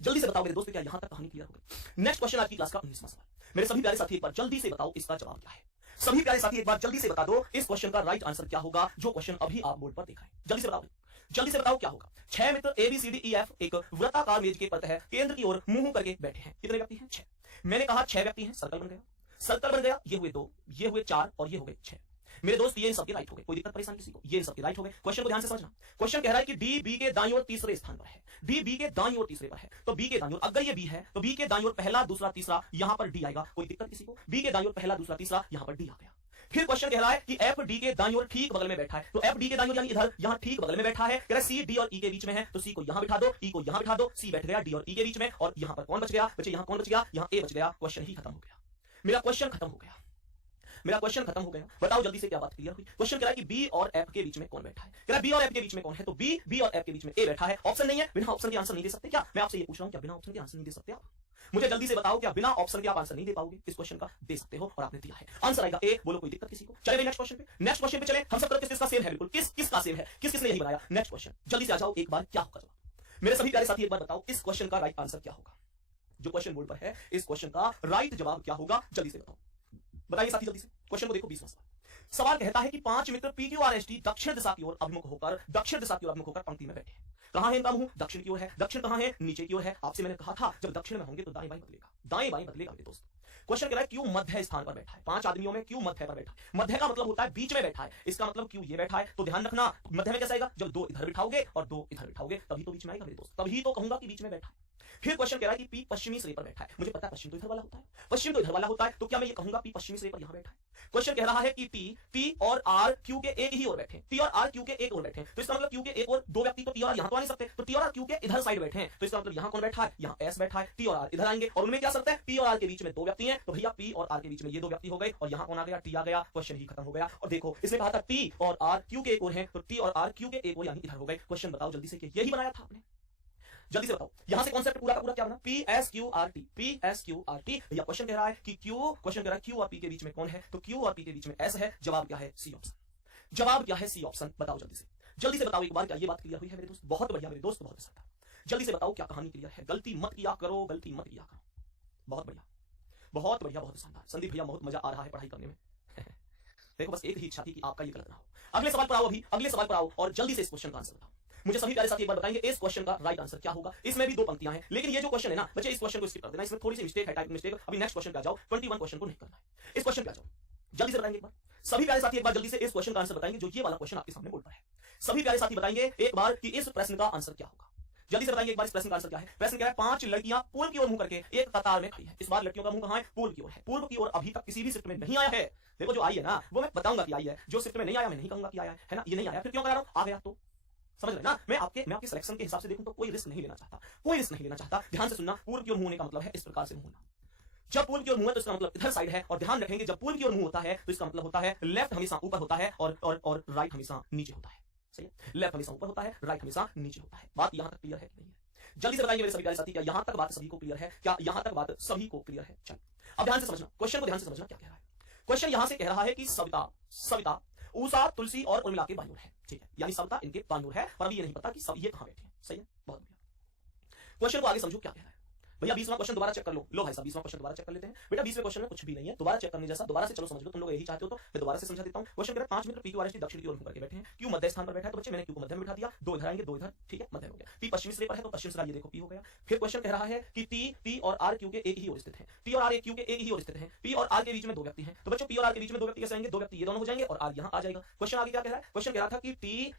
जल्दी से बताओ मेरे दोस्त, क्या यहां तक कहानी क्लियर हो गई? नेक्स्ट क्वेश्चन आज की क्लास का 19वां सवाल। मेरे सभी प्यारे साथी एक बार जल्दी से बताओ इसका जवाब क्या है। सभी प्यारे साथी एक बार जल्दी से बता दो इस क्वेश्चन का राइट आंसर क्या होगा, जो क्वेश्चन अभी आप बोर्ड पर देखा है। जल्दी से बताओ, जल्दी से बताओ क्या होगा। 6 मित्र A B C D E F एक वृत्ताकार मेज के प्रतः केंद्र की ओर मुंह करके बैठे हैं। कितने व्यक्ति हैं? 6। मैंने कहा 6 व्यक्ति हैं, सर्कल बन गया, सर्कल बन गया। ये हुए 2, ये हुए 4 और ये हो गए 6। मेरे दोस्त ये इन सबके राइट हो गए, कोई दिक्कत परेशानी किसी को? ये इन सबके राइट हो गए। क्वेश्चन को ध्यान से समझना। क्वेश्चन कह रहा है कि डी बी के दाईं ओर तीसरे स्थान पर है। डी बी के दाईं ओर तीसरे पर है, तो बी के दाईं ओर अगर ये बी है तो बी के दाईं ओर पहला, दूसरा, तीसरा, यहां पर डी आएगा। कोई दिक्कत किसी को? बी के दाईं ओर पहला, दूसरा, तीसरा, यहां पर डी आ गया। फिर क्वेश्चन कह रहा है कि एफ डी के दाईं ओर ठीक बगल में बैठा है, तो एफ डी के दाईं ओर यानी इधर, यहां ठीक बगल में बैठा है। कह रहा है सी डी और ई के बीच में है, तो सी को यहां बिठा दो, ई को यहां बिठा दो, सी बैठ गया डी और ई के बीच में। और यहां पर कौन बच गया? बच्चे यहां कौन बच गया? यहां ए बच गया। क्वेश्चन ही खत्म हो गया। मेरा क्वेश्चन खत्म हो गया, मेरा क्वेश्चन खत्म हो गया। बताओ जल्दी से क्या बात क्लियर हुई? क्वेश्चन कह रहा है कि बी और एफ के बीच में कौन बैठा है। कह रहा है बी और एफ के बीच में कौन है, तो बी और एफ के बीच में ए बैठा है। ऑप्शन नहीं है, बिना ऑप्शन के आंसर नहीं दे सकते क्या? मैं आपसे ये पूछ रहा हूं, क्या बिना ऑप्शन के आंसर नहीं दे सकते आप? मुझे जल्दी से बताओ, क्या बिना ऑप्शन के आप आंसर नहीं दे पाओगे? इस क्वेश्चन का दे सकते हो और आपने दिया है। आंसर आएगा ए। बोलो कोई दिक्कत किसी को? चले नेक्स्ट क्वेश्चन पे। नेक्स्ट क्वेश्चन पे चले। हम सब किसका सेम है? बिल्कुल किसका सेम है? किसने यही बनाया? नेक्स्ट क्वेश्चन जल्दी से आ जाओ एक बार, क्या होगा जवाब? मेरे सभी प्यारे साथी एक बार बताओ इस क्वेश्चन का राइट आंसर क्या होगा? जो क्वेश्चन बोर्ड पर है, इस क्वेश्चन का राइट जवाब क्या होगा? जल्दी से बताओ, बताइए साथी जल्दी से। क्वेश्चन को देखो, 20वां सवाल कहता है कि 5 मित्र P Q R S T दक्षिण दिशा की ओर अभिमुख होकर पंक्ति में बैठे हैं। कहां है इनका मुंह? दक्षिण की ओर है। दक्षिण कहां है? नीचे की ओर है। आपसे मैंने कहा था जब दक्षिण में होंगे तो दाएं बाएं बदलेगा, दाएं बाएं बदलेगा मेरे दोस्त। क्वेश्चन कह रहा है क्यू मध्य स्थान पर बैठा है। 5 आदमियों में क्यू मध्य पर बैठा है। मध्य का मतलब होता है बीच में बैठा है, इसका मतलब क्यू ये बैठा है। तो ध्यान रखना मध्य में कैसे आएगा? जब 2 इधर बिठाओगे और 2 इधर बिठाओगे तभी तो बीच में आएगा मेरे दोस्त, तभी तो कहूंगा कि बीच में बैठा है। फिर क्वेश्चन कह रहा है कि पी पश्चिमी सिरे पर बैठा है। मुझे पता है पश्चिम तो इधर वाला होता है, पश्चिम तो इधर वाला होता है, तो क्या मैं ये कहूंगा पी पश्चिमी सिरे पर यहां बैठा है? क्वेश्चन कह रहा है कि टी और आर क्यू के एक ही ओर बैठे, टी और आर क्यू के एक ओर बैठे, तो इसका मतलब क्यू के एक और दो व्यक्ति तो टी और आर यहां तो आ नहीं सकते, तो टी और आर क्यू के इधर साइड बैठे हैं, तो इसका मतलब यहां कौन बैठा है? यहां एस बैठा है, टी और आर इधर आएंगे और उनमें क्या सकता है? पी और आर के बीच में दो व्यक्ति हैं, तो भैया पी और आर के बीच में ये दो व्यक्ति हो गए और यहां कौन आ गया? टी आ गया, क्वेश्चन ही खत्म हो गया। और देखो इसने कहा था टी और आर क्यू के एक ओर है, तो टी और आर क्यू के एक ओर यानी इधर हो गए। क्वेश्चन बताओ जल्दी से कि यही बनाया था आपने? जल्दी से बताओ यहां से कॉन्सेप्ट पूरा का पूरा क्या बना? P S Q R T, P S Q R T. भैया क्वेश्चन कह रहा है कि क्यू, क्वेश्चन कह रहा है क्यू और पी के बीच में कौन है? तो क्यू और पी के बीच में एस है। जवाब क्या है? C option. जवाब क्या है? C option. बताओ जल्दी से बताओ एक बार, क्या ये बात क्लियर हुई है मेरे दोस्त? बहुत बढ़िया मेरे दोस्त, बहुत अच्छा। जल्दी से बताओ क्या कहानी क्लियर है? गलती मत किया करो, गलती मत किया करो। बहुत बढ़िया, बहुत बढ़िया, बहुत शानदार। संदीप भैया बहुत मजा आ रहा है पढ़ाई करने में। देखो बस एक ही इच्छा थी कि आपका ये गलत ना हो। अगले सवाल पर आओ, अभी अगले सवाल पर आओ और जल्दी से इस क्वेश्चन का आंसर बताओ। मुझे सभी प्यारे साथी एक बार बताएंगे इस क्वेश्चन का राइट आंसर क्या होगा। इसमें भी दो पंक्तियां हैं, लेकिन ये जो क्वेश्चन है ना बच्चे, इस क्वेश्चन को स्किप कर देना, इसमें थोड़ी सी मिस्टेक है, टाइप मिस्टेक। अभी नेक्स्ट क्वेश्चन पे आ जाओ, 21 क्वेश्चन को नहीं करना है। इस क्वेश्चन पे आ जाओ, जल्दी से बताएंगे एक बार। सभी प्यारे साथी एक बार जल्दी से इस क्वेश्चन का आंसर बताएंगे, जो ये वाला क्वेश्चन आपके सामने बोर्ड पर है। सभी प्यारे साथी बताएंगे एक बार कि इस प्रश्न का आंसर क्या होगा। जल्दी से बताएंगे एक बार इस प्रश्न का आंसर क्या है। प्रश्न क्या है? 5 लड़कियां पूर्व की ओर मुंह करके एक कतार में खड़ी है। इस बार लड़कियों का मुंह कहां है? पूर्व की ओर है। पूर्व की ओर अभी तक किसी भी शिफ्ट में नहीं आया है। देखो जो आई है ना वो मैं बताऊंगा कि आई है, जो शिफ्ट में नहीं आया मैं नहीं कहूंगा कि आया है ना। ये नहीं आया फिर क्यों करा रहा हूं? आ गया तो समझ रहे ना। मैं आपके सिलेक्शन के हिसाब से देखूं तो कोई रिस्क नहीं लेना चाहता, कोई रिस्क नहीं लेना चाहता। ध्यान से सुनना, पूर्व की ओर मुंह होने का मतलब है इस प्रकार से मुंह होना। जब पूर्व की ओर मुंह है तो इसका मतलब इधर साइड है, और ध्यान रखेंगे जब पूर्व की ओर मुंह होता है तो इसका मतलब होता है लेफ्ट हमेशा ऊपर होता है और राइट हमेशा नीचे होता है। सही है, लेफ्ट हमेशा ऊपर होता है, राइट हमेशा नीचे होता है। बात यहां तक क्लियर है कि नहीं है? जल्दी से बताइए मेरे सभी प्यारे साथी, क्या यहां तक बात सभी को क्लियर है? क्या यहां तक बात सभी को क्लियर है? चल अब ध्यान से समझना, क्वेश्चन को ध्यान से समझना क्या कह रहा है। क्वेश्चन यहां से कह रहा है कि सविता उषा तुलसी और उर्मिला के बाईं ओर है। ठीक है, यानी सविता इनके बाईं ओर है, पर अभी ये नहीं पता कि सब ये कहां बैठे हैं। सही है, बहुत बढ़िया। क्वेश्चन को आगे समझो क्या कह रहा है। भैया 20वां क्वेश्चन दोबारा चेक कर लो भाई साहब 20वां क्वेश्चन दोबारा चेक कर लेते हैं। बेटा 20वें क्वेश्चन में कुछ भी नहीं है, दोबारा चेक करने जैसा। दोबारा से चलो समझ लो, तुम लोग यही चाहते हो तो मैं दोबारा से समझा देता हूं। क्वेश्चन कह रहा है 5 मित्र P Q R S T दक्षिण की ओर मुंह करके बैठे हैं। क्यू मध्य स्थान पर बैठा है, तो बच्चे मैंने क्यू को मध्य में बिठा दिया, दो इधर आएंगे दो इधर। ठीक है, मध्य हो गया। पी पश्चिमी सिरे पर है तो पश्चिम सिरा ये देखो पी हो गया। फिर क्वेश्चन कह रहा है कि टी और आर क्यू के एक ही ओर स्थित है। टी और आर क्यू के एक ही ओर स्थित है। पी और आर के बीच में दो व्यक्ति हैं, तो बच्चों पी और आर के बीच में दो व्यक्ति कैसे आएंगे? दो व्यक्ति ये दोनों हो जाएंगे और आर यहां आ जाएगा। क्वेश्चन आगे क्या कह रहा है? क्वेश्चन कह रहा था कि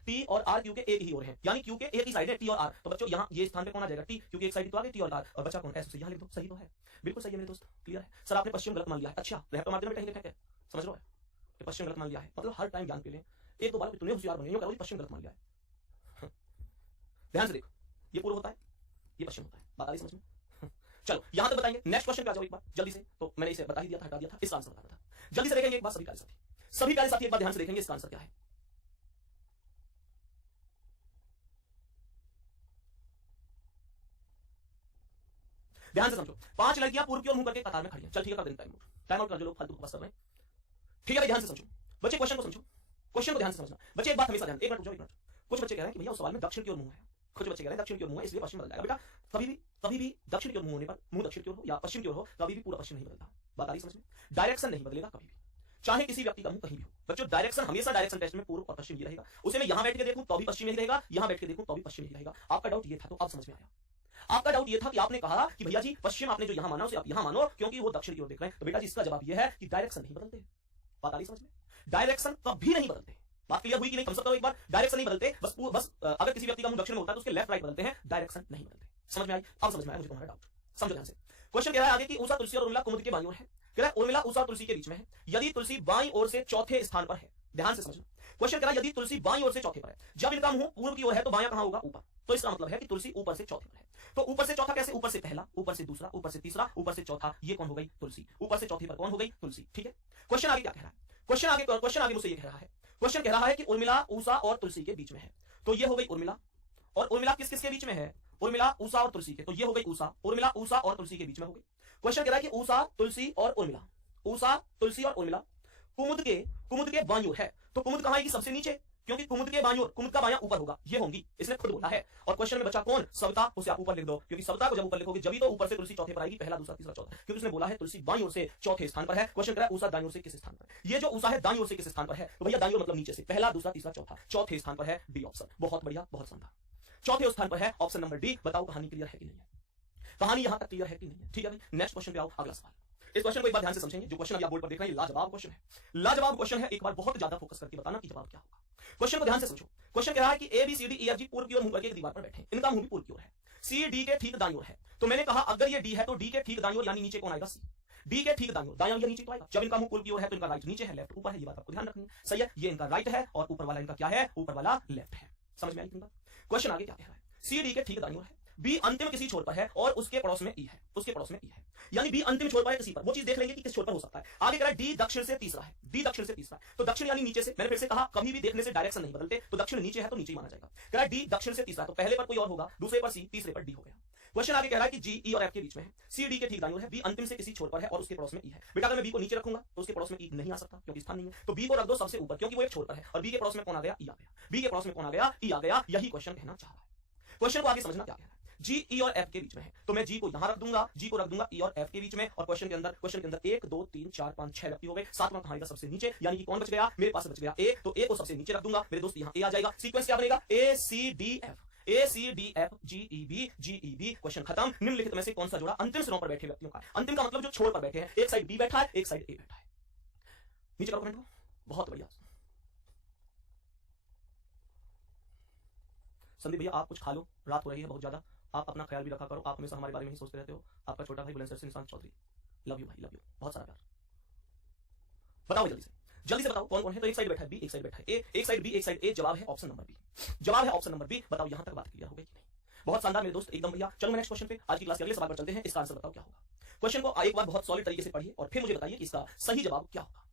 टी और आर क्यू के एक ही ओर है, यानी क्यू के एक ही साइड है टी और आर, तो बच्चों यहां ये स्थान पे कौन आ जाएगा? टी, क्योंकि एक साइड तो आ गई टी और आर, और बचा कौन? एस। यहां लिख दो, सही तो है, बिल्कुल सही है मेरे दोस्त, क्लियर है। सर आपने पश्चिम गलत मान लिया है। अच्छा रैप तो मार देना, कहीं देखा क्या समझ लो है पश्चिम गलत मान लिया है, मतलब हर टाइम ज्ञान के लिए एक दो बार तुमने होशियार बने करो पश्चिम गलत मान लिया है। ध्यान से देखो, ये पूर्व होता है, ये पश्चिम होता है। बात आ रही समझ में? चलो यहां तक बताएंगे। नेक्स्ट क्वेश्चन पे आ जाओ एक बार जल्दी से, तो मैंने इसे बता ही दिया था, हटा दिया था, इसका आंसर बताना था। जल्दी से देखेंगे एक बार सभी प्यारे साथी एक बार ध्यान से देखेंगे इसका आंसर क्या है। ध्यान से समझो, 5 लड़कियां पूर्व की ओर मुंह करके कतार में खड़ी हैं। चल ठीक है, कर देंगे टाइम आउट कर दो लोग फालतू बकवास कर रहे हैं। ठीक है भाई, ध्यान से समझो बच्चे, क्वेश्चन को समझो, क्वेश्चन को ध्यान से समझना बच्चे। एक बात हमेशा ध्यान, एक मिनट रुक जाओ, एक मिनट। कुछ बच्चे कह रहे हैं कि भैया उस सवाल में दक्षिण की ओर मुंह है, कुछ बच्चे कह रहे हैं दक्षिण की ओर मुंह है इसलिए पश्चिम बदल जाएगा। बेटा कभी भी दक्षिण की ओर मुंह होने पर, मुंह दक्षिण की ओर हो या पश्चिम की ओर हो, कभी भी पूरा पश्चिम नहीं बदलता। बात आ रही समझ में? डायरेक्शन नहीं बदलेगा कभी भी, चाहे किसी व्यक्ति का मुंह कहीं भी हो। बच्चों डायरेक्शन हमेशा, डायरेक्शन टेस्ट में पूर्व और पश्चिम ही रहेगा। उसे मैं यहां बैठ के देखूं तो भी पश्चिम ही रहेगा, यहां बैठ के देखूं तो भी पश्चिम ही रहेगा। आपका डाउट ये था, तो अब समझ में आया। आपका डाउट ये था कि आपने कहा कि भैया जी पश्चिम आपने जो यहां माना उसे आप यहां मानो क्योंकि वो दक्षिण की ओर देख रहे हैं। तो बेटा जी इसका जवाब ये है कि डायरेक्शन नहीं बदलते। बात आ रही समझ में? डायरेक्शन कभी नहीं बदलते। बात क्लियर हुई कि नहीं? कम से कम एक बार, डायरेक्शन नहीं बदलते, बस अगर किसी व्यक्ति का मुंह दक्षिण में होता है तो उसके लेफ्ट राइट बदलते हैं, डायरेक्शन नहीं बदलते। समझ में आई? अब समझ में आया मुझे तुम्हारा डाउट। समझो ध्यान से। क्वेश्चन कह रहा है आगे कि उषा तुलसी और उर्मिला कुमुद के बाईं ओर है। कह रहा है उर्मिला उषा तुलसी के बीच में है, यदि तुलसी बाईं ओर से चौथे स्थान पर है। ध्यान से समझना, क्वेश्चन कह रहा है यदि तुलसी बाईं ओर से चौथे पर है, जब इनका मुंह पूर्व की ओर है तो बायां कहां होगा? ऊपर। तो इसका मतलब है कि तुलसी ऊपर से चौथे पर है। तो ऊपर से चौथा कैसे? ऊपर से पहला, ऊपर से दूसरा, ऊपर से तीसरा, ऊपर से चौथा, ये कौन हो गई? तुलसी। ऊपर से चौथे पर कौन हो गई? तुलसी। ठीक है, क्वेश्चन आगे क्या कह रहा है? क्वेश्चन आगे मुझसे ये कह रहा है, क्वेश्चन कह रहा है कि उर्मिला उषा और तुलसी के बीच में है। तो ये हो गई उर्मिला, और उर्मिला किस किस के बीच में है? उर्मिला उषा और तुलसी के, तो ये हो गई उषा, उर्मिला उषा और तुलसी के बीच में हो गई। क्वेश्चन कह रहा है कि उषा तुलसी और उर्मिला, उषा तुलसी और उर्मिला कुमुद के बाईं ओर है। तो कुमुद कहां आएगी? सबसे नीचे, क्योंकि कुमुद के बाईं ओर, कुमुद का बायां ऊपर होगा, ये होंगी, इसने खुद बोला है। और क्वेश्चन में बचा कौन? सविता, उसे आप ऊपर लिख दो, क्योंकि सविता को जब ऊपर लिखोगे जब तो ऊपर से तुलसी चौथे पर आएगी, पहला दूसरा तीसरा चौथा, क्योंकि उसने बोला है तुलसी बाईं ओर से चौथे स्थान पर है। क्वेश्चन कह रहा है उषा दाईं ओर से किस स्थान पर? ये जो उषा है दाईं ओर से किस स्थान पर है? तो भैया दाईं ओर मतलब नीचे से, पहला दूसरा तीसरा चौथा, चौथे स्थान पर है, डी ऑप्शन। बहुत बढ़िया, बहुत शानदार, चौथे स्थान पर है, ऑप्शन नंबर डी। बताओ कहानी क्लियर है कि नहीं है? कहानी यहां तक क्लियर है कि नहीं है? ठीक है भाई, नेक्स्ट क्वेश्चन पे आओ, अगला सवाल। इस क्वेश्चन को एक बार ध्यान से समझेंगे। जो क्वेश्चन अभी आप बोर्ड पर देख रहे हैं लाजवाब क्वेश्चन है, लाजवाब क्वेश्चन है। एक बार बहुत ज्यादा फोकस करके बताना कि जवाब क्या होगा। क्वेश्चन को ध्यान से समझो। क्वेश्चन कह रहा है कि A B C D E F G पूर्व की ओर मुंह करके एक दीवार पर बैठे, इनका मुंह भी पूर्व की ओर है। सी डी के ठीक दाईं ओर है, तो मैंने कहा अगर ये डी है तो डी के ठीक दाईं ओर यानी नीचे कौन आएगा? सी। डी के ठीक दाईं ओर, दायां या नीचे तो आएगा। जब इनका मुंह कुल की ओर है तो इनका राइट नीचे है, लेफ्ट ऊपर है, ये बात आपको ध्यान रखनी है। सही है, ये इनका राइट है और ऊपर वाला इनका क्या है? ऊपर वाला लेफ्ट है। समझ में आई इतनी बात? क्वेश्चन आगे क्या कह रहा है? सी डी के ठीक दाईं ओर है, बी अंतिम किसी छोर पर है और उसके पड़ोस में ई है, उसके पड़ोस में ई है, यानी बी अंतिम छोर पर है किसी पर, वो चीज देख लेंगे कि किस छोर पर हो सकता है। आगे कह रहा है डी दक्षिण से तीसरा है, डी दक्षिण से तीसरा है, तो दक्षिण यानी नीचे से। मैंने फिर से कहा कभी भी देखने से डायरेक्शन नहीं बदलते, तो दक्षिण नीचे है तो नीचे ही माना जाएगा। कह रहा है डी दक्षिण से तीसरा, तो पहले पर कोई और होगा, दूसरे पर सी, तीसरे पर डी हो गया। क्वेश्चन आगे कह रहा है कि जी, ई और एफ के बीच में है, सी डी के ठीक दाईं ओर है, बी अंतिम से किसी छोर पर है और उसके पड़ोस में ई है। बेटा अगर मैं बी को नीचे रखूंगा तो उसके पड़ोस में ई नहीं आ सकता क्योंकि स्थान नहीं है, तो बी को रख दो सबसे ऊपर क्योंकि वो एक छोर पर है, और बी के पड़ोस में कौन आ गया? ई आ गया। बी के पड़ोस में कौन आ गया? ई आ गया। यही क्वेश्चन कहना चाह रहा है। क्वेश्चन को आगे समझना क्या कह रहा है। जी, ई और एफ के बीच में है, तो मैं जी को यहां रख दूंगा, जी को रख दूंगा ई और एफ के बीच में, और क्वेश्चन के अंदर 1 2 3 4 5 6 व्यक्ति हो गए, सातवां कहां आएगा? सबसे नीचे, यानी कि कौन बच गया? मेरे पास बच गया ए, तो ए को सबसे नीचे रख दूंगा मेरे दोस्त, यहां ए आ जाएगा। सीक्वेंस क्या बनेगा? A C D F, A C D F G E B, G E B. Question खत्म। निम्नलिखित में से कौन सा जोड़ा अंतिम सिरों पर बैठे व्यक्तियों का? अंतिम का मतलब जो छोर पर बैठे हैं, एक साइड बी बैठा है, एक साइड ए बैठा है। नीचे करो कमेंट को। बहुत बढ़िया संदीप भैया, आप कुछ खा लो, रात हो रही है बहुत ज्यादा, आप अपना ख्याल भी रखा करो, आप हमेशा हमारे बारे में ही सोचते रहते हो। आपका छोटा भाई बुलंदशहर से निशांत चौधरी। लव यू भाई, लव यू, बहुत सारा प्यार। बताओ जल्दी से बताओ कौन कौन है? तो एक साइड बैठा है बी, एक साइड बैठा है ए, एक साइड बी, एक साइड ए। जवाब है ऑप्शन नंबर बी, जवाब है ऑप्शन नंबर बी। बताओ यहां तक बात क्लियर हो गई कि नहीं? बहुत शानदार मेरे दोस्त, एकदम भैया। चलो मैं नेक्स्ट क्वेश्चन पे, आज की क्लास के अगले सवाल पर चलते हैं। इसका आंसर बताओ क्या होगा। क्वेश्चन को एक बार बहुत सॉलिड तरीके से पढ़िए और फिर मुझे बताइए कि इसका सही जवाब क्या होगा।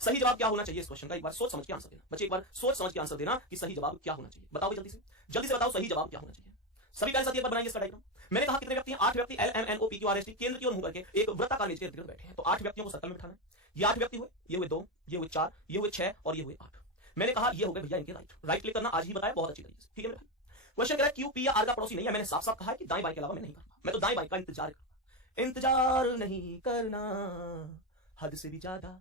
सही जवाब क्या होना चाहिए इस क्वेश्चन का? एक बार सोच समझ के आंसर देना बच्चे, एक बार सोच समझ के आंसर देना कि सही जवाब क्या होना चाहिए। बताओ जल्दी से बताओ सही जवाब क्या होना चाहिए। सभी प्यारे साथी एक बार बनाइए इसका डायग्राम। मैंने कहा कितने व्यक्ति हैं? 8 व्यक्ति, L M N O P Q R S T, केंद्र की ओर मुंह करके एक वृत्ताकार मेज के इर्द गिर्द बैठे हैं। तो 8 व्यक्तियों को सर्कल में बिठाना है। ये 8 व्यक्ति हुए, ये हुए 2, ये हुए 4, ये हुए 6 और ये हुए 8। मैंने कहा ये हो गए भैया इनके राइट क्लिक करना, आज ही बताया बहुत अच्छी तरीके से, ठीक है मेरे भाई। क्वेश्चन कह रहा है क्यू पी या आर का पड़ोसी नहीं है। मैंने साफ साफ कहा है कि दाएं बाएं के अलावा मैं नहीं करना, मैं तो दाएं बाएं का इंतजार करना। इंतजार नहीं करना हद से भी ज्यादा,